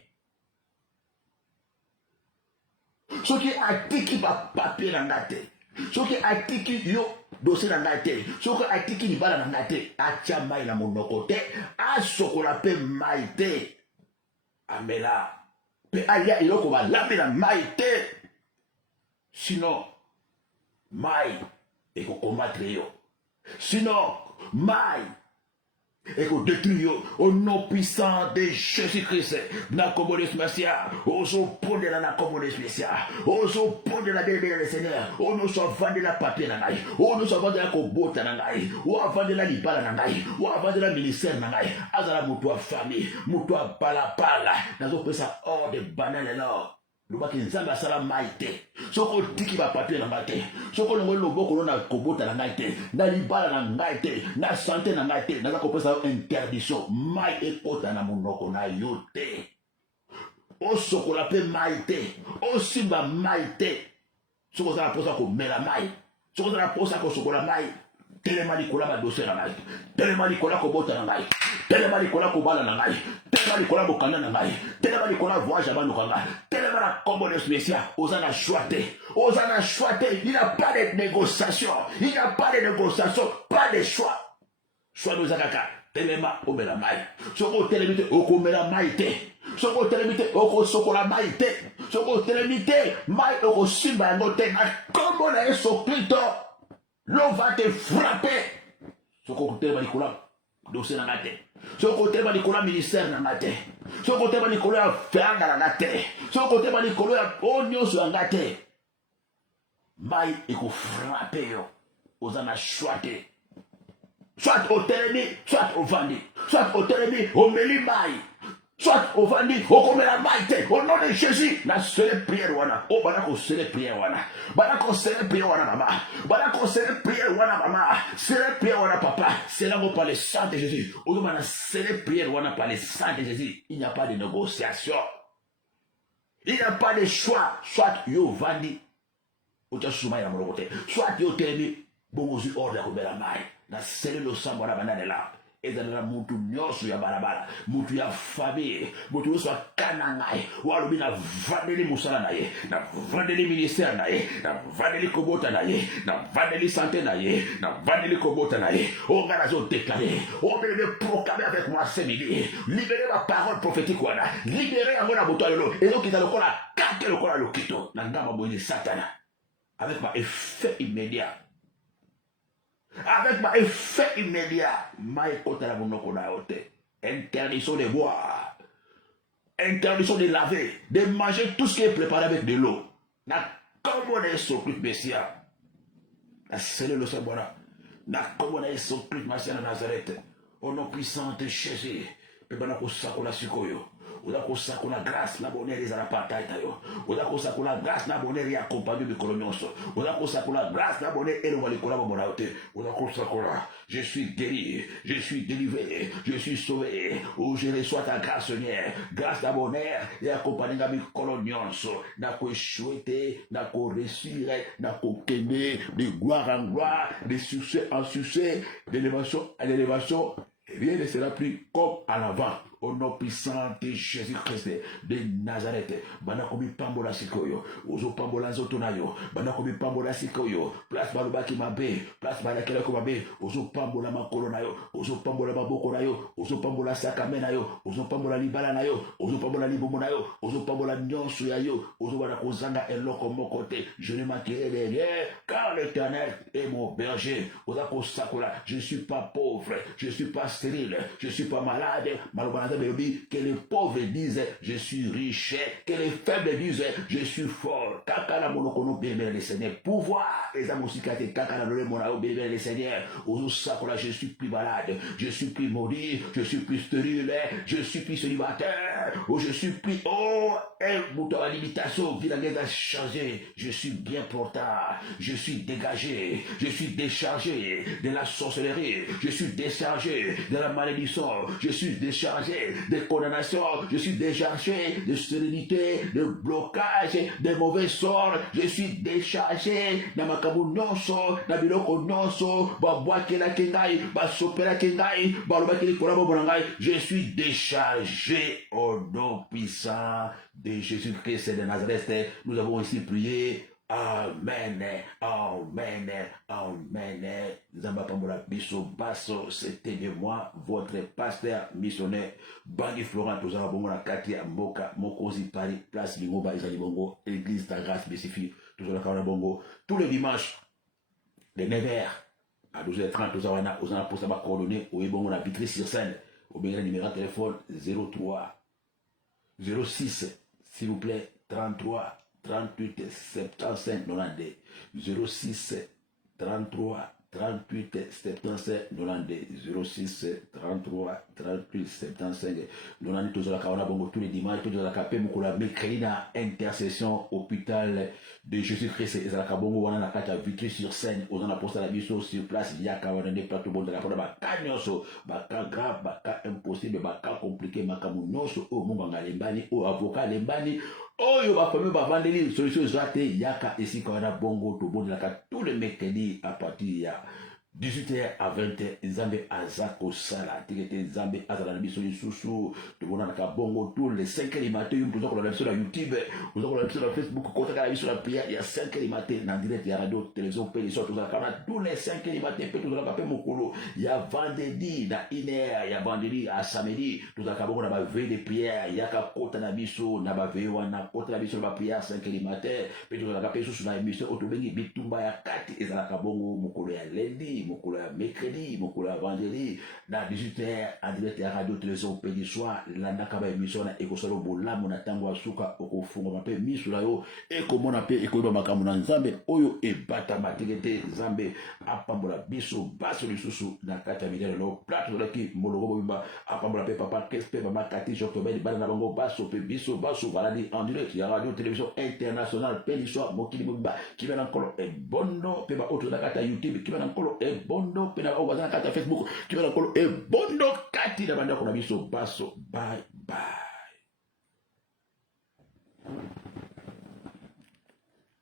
Soki atiki ba papier na ngate, soki atiki yo dossier na ngate, soki atiki libala na ngate, acha mai na monoko te, asokola pe mai te, amela pe alia iloko ba lamela mai te, sinon mai eko combattre yo, sinon mai eko détruire yo. Au nom puissant de Jésus-Christ, na kombo de Masia, ozo pondela na kombo de Masia, ozo pondela bébé le Seigneur, ono so vande la papier na ngai, ono so vande la kobota na ngai, o vande la libala na ngai, o vande la ministère na ngai, azala mutu wa famille, mutu wa pala, nazo pesa hors de banane là. Lobaki nzambe asala mai te, soko tiki ba papier na ngai te, soko longo loboko na kobota na ngai te, na libala na ngai te, na santé na ngai te, naza kopesa interdiction, mai ekota na monoko na yo te, o sokola pe mai te, o simba mai te, soko za posa ko mela mai, soko za posa ko sokola mai, telema likola ba dossier na ngai, telema likola ko bota na ngai, telema likola ko bala na ngai, telema likola bokanda na ngai, telema likola voyage abando kanga, telema na kombo de spécial, osana choité, il n'y a pas de négociation, il n'y a pas de négociation, pas de choix de zakaka, telema omela mai, soko telemite okomela mai te, Soko telemite oko sokola mai te. Soko telemite mai oko simba yango te. Na kombo na Yesu Kristo, l'eau va te frapper. Soko telema likolo dossier na ngate. Soko telema likolo ministère na ngate. Soko telema likolo ya feranga na ngate. Soko telema likolo ya onyoso na ngate. Mai eko frapper yo. Ozana choite. Soit au télémi, soit au vandi. Soit au télémi, au mélimai. Soit au vandi, au comme la maïté. Au nom de Jésus, la seule prière wana. Oh, banako seule prière wana. Banako seule prière wana maman. Banako seule prière wana maman. Seule prière wana papa. C'est là où par le sang de Jésus. Au nom de la seule prière wana par le sang de Jésus. Il n'y a pas de négociation. Il n'y a pas de choix. Soit yo vandi. Ou tu as soumay la morote. Soit yo télémi. Bongozi ordre ya kubela mai. Na sele lo sambo na banane la. Ezalala mutu nyoso ya barabara. Mutu ya famille. Mutu yoso ya kanangai. Walubi na vandeli musala na ye. Na vandeli ministère na ye. Na vandeli kobota na ye. Na vandeli santé na ye. Na vandeli kobota na ye. On va la déclarer. On va le proclamer avec moi ce midi. Libérer ma parole prophétique wana. Libérer yango na boto lelo. Et donc il a le kola. Kake le kola lo kito. Na ngama bonye satana. Avec ma effet immédiat. Avec ma effet immédiat, interdiction de boire, interdiction de laver, de manger tout ce qui est préparé avec de l'eau. Na comme est surpris Messia, la cellule le sabora, na comme est surpris Messia de Nazareth, au nom puissant de Jésus, et ben la sakola sikoyo. Udako sakula grâce na bonheur ezala pataita yo. Udako sakula grâce na bonheur ya accompagner mikolo nyonso. Udako sakula grâce na bonheur elo walikola bomona yote. Udako sakula, je suis guéri, je suis délivré, je suis sauvé. Oh, je reçois ta grâce Seigneur. Grâce na bonheur et accompagner mikolo nyonso. Na ko échouer, na ko réussir, na ko kende de gloire en gloire, de succès en succès, d'élévation en élévation. Rien ne sera plus comme à l'avant. Au nom puissant de Jésus-Christ de Nazareth. Banakomi pambola sikoyo. Ozo pambola zotonayo. Banakomi pambola sikoyo. Place balubaki mabe. Place balakela ko mabe. Ozo pambola makolo nayo. Ozo pambola maboko nayo. Ozo pambola sakame nayo. Ozo pambola libala nayo. Ozo pambola libomo nayo. Ozo pambola nyonso yayo. Ozo banakozanga eloko mokote. Je ne manquerai de rien car l'Éternel est mon berger. Ozo kosakola. Je ne suis pas pauvre. Je ne suis pas stérile. Je ne suis pas malade. Malobana que les pauvres disent je suis riche, que les faibles disent je suis fort. Kakala monokono bénévole le Seigneur. Pouvoir les amosikate kakala le monao bénévole le Seigneur. Osakola je suis plus malade, je suis plus maudit, je suis plus stérile, je suis plus célibataire, je suis plus un bouton à limitation. Vilagez a changé. Je suis bien portant, je suis dégagé, je suis déchargé de la sorcellerie, je suis déchargé de la malédiction, je suis déchargé de condamnation, je suis déchargé de stérilité, de blocage, de mauvais sorts, je suis déchargé na makabu nyonso, na biloko nyonso, babwakela kengai, basopela kengai, balobakeli kolabo bonangai, je suis déchargé au nom puissant de Jésus-Christ de Nazareth. Nous avons ici prié. Amen, amen, amen. Zamba Pambola Biso Basso, c'était de moi, votre pasteur missionnaire, Bandi Florent, tous en bon, la Katia Mboka, Mokosi Paris, place Lingoba, Isali Bongo, Église de Grâce spécifique, tous en Bongo, tous les dimanches, de 9h à 12h30, tous en pour savoir coordonner, au Ebongo, la Vitry sur scène, au bien numéro de téléphone 03 06, s'il vous plaît, 33 38 75 92 06 33 38 75 92 06 33 38 75 92 toujours la kawana bongo tous les dimanches toujours la kapé mukola mercredi na intercession hôpital de Jésus-Christ et la kabongo wana na kata Vitry sur scène aux en apostle la biso sur place ya kawana ne plateau bon de la ba kanyoso ba ka grave ba ka impossible ba ka compliqué makamu nyonso o munganga lembani o avocat lembani oyo bafameux bavandeli solution ezate yaka esika wana bongo tobondelaka tous les mercredis à partir ya 18h à 20h, Nzambe Azako Sala, Tigete Nzambe Azala Biso Lisusu, tout le monde a bongo tous les 5h du matin, nous avons la sur YouTube, nous avons la sur Facebook, quand on a sur la prière, il y a 5h du matin, dans direct, il y a radio, télévision, télévision, tout ça, tous les 5h du matin, tout ça, mon colo, il y a vendredi, dans 1h, il y a vendredi à samedi, tout ça, on a ma veille de prière, il y a qu'à côté de Biso, on a ma veille, on a côté de Biso, la prière, 5h du matin, puis tout ça, on a sur la émission, Otobengi, Bitumba, ya 4, et ça, la bongo, mon colo, ya lundi, mon colo mercredi, mon colo vendredi, dans 18h, en direct à radio télévision pays soir, la nakaba émission na ekosalo bola mona tango asuka okofunga mape misula yo et comment on appelle ekoba makamuna nzambe oyo e bata mategete nzambe apambola biso baso lisusu na kata midele lo plateau de ki mologo bimba apambola pe papa kespe mama kati jokobel bana na bango baso pe biso baso baladi en direct ya radio télévision internationale pays soir mokili bimba qui va encore e bondo pe ba auto na kata YouTube qui va encore e bondo pe na obaza na kata Facebook qui va encore e bondo kati na banda kona biso baso bye bye.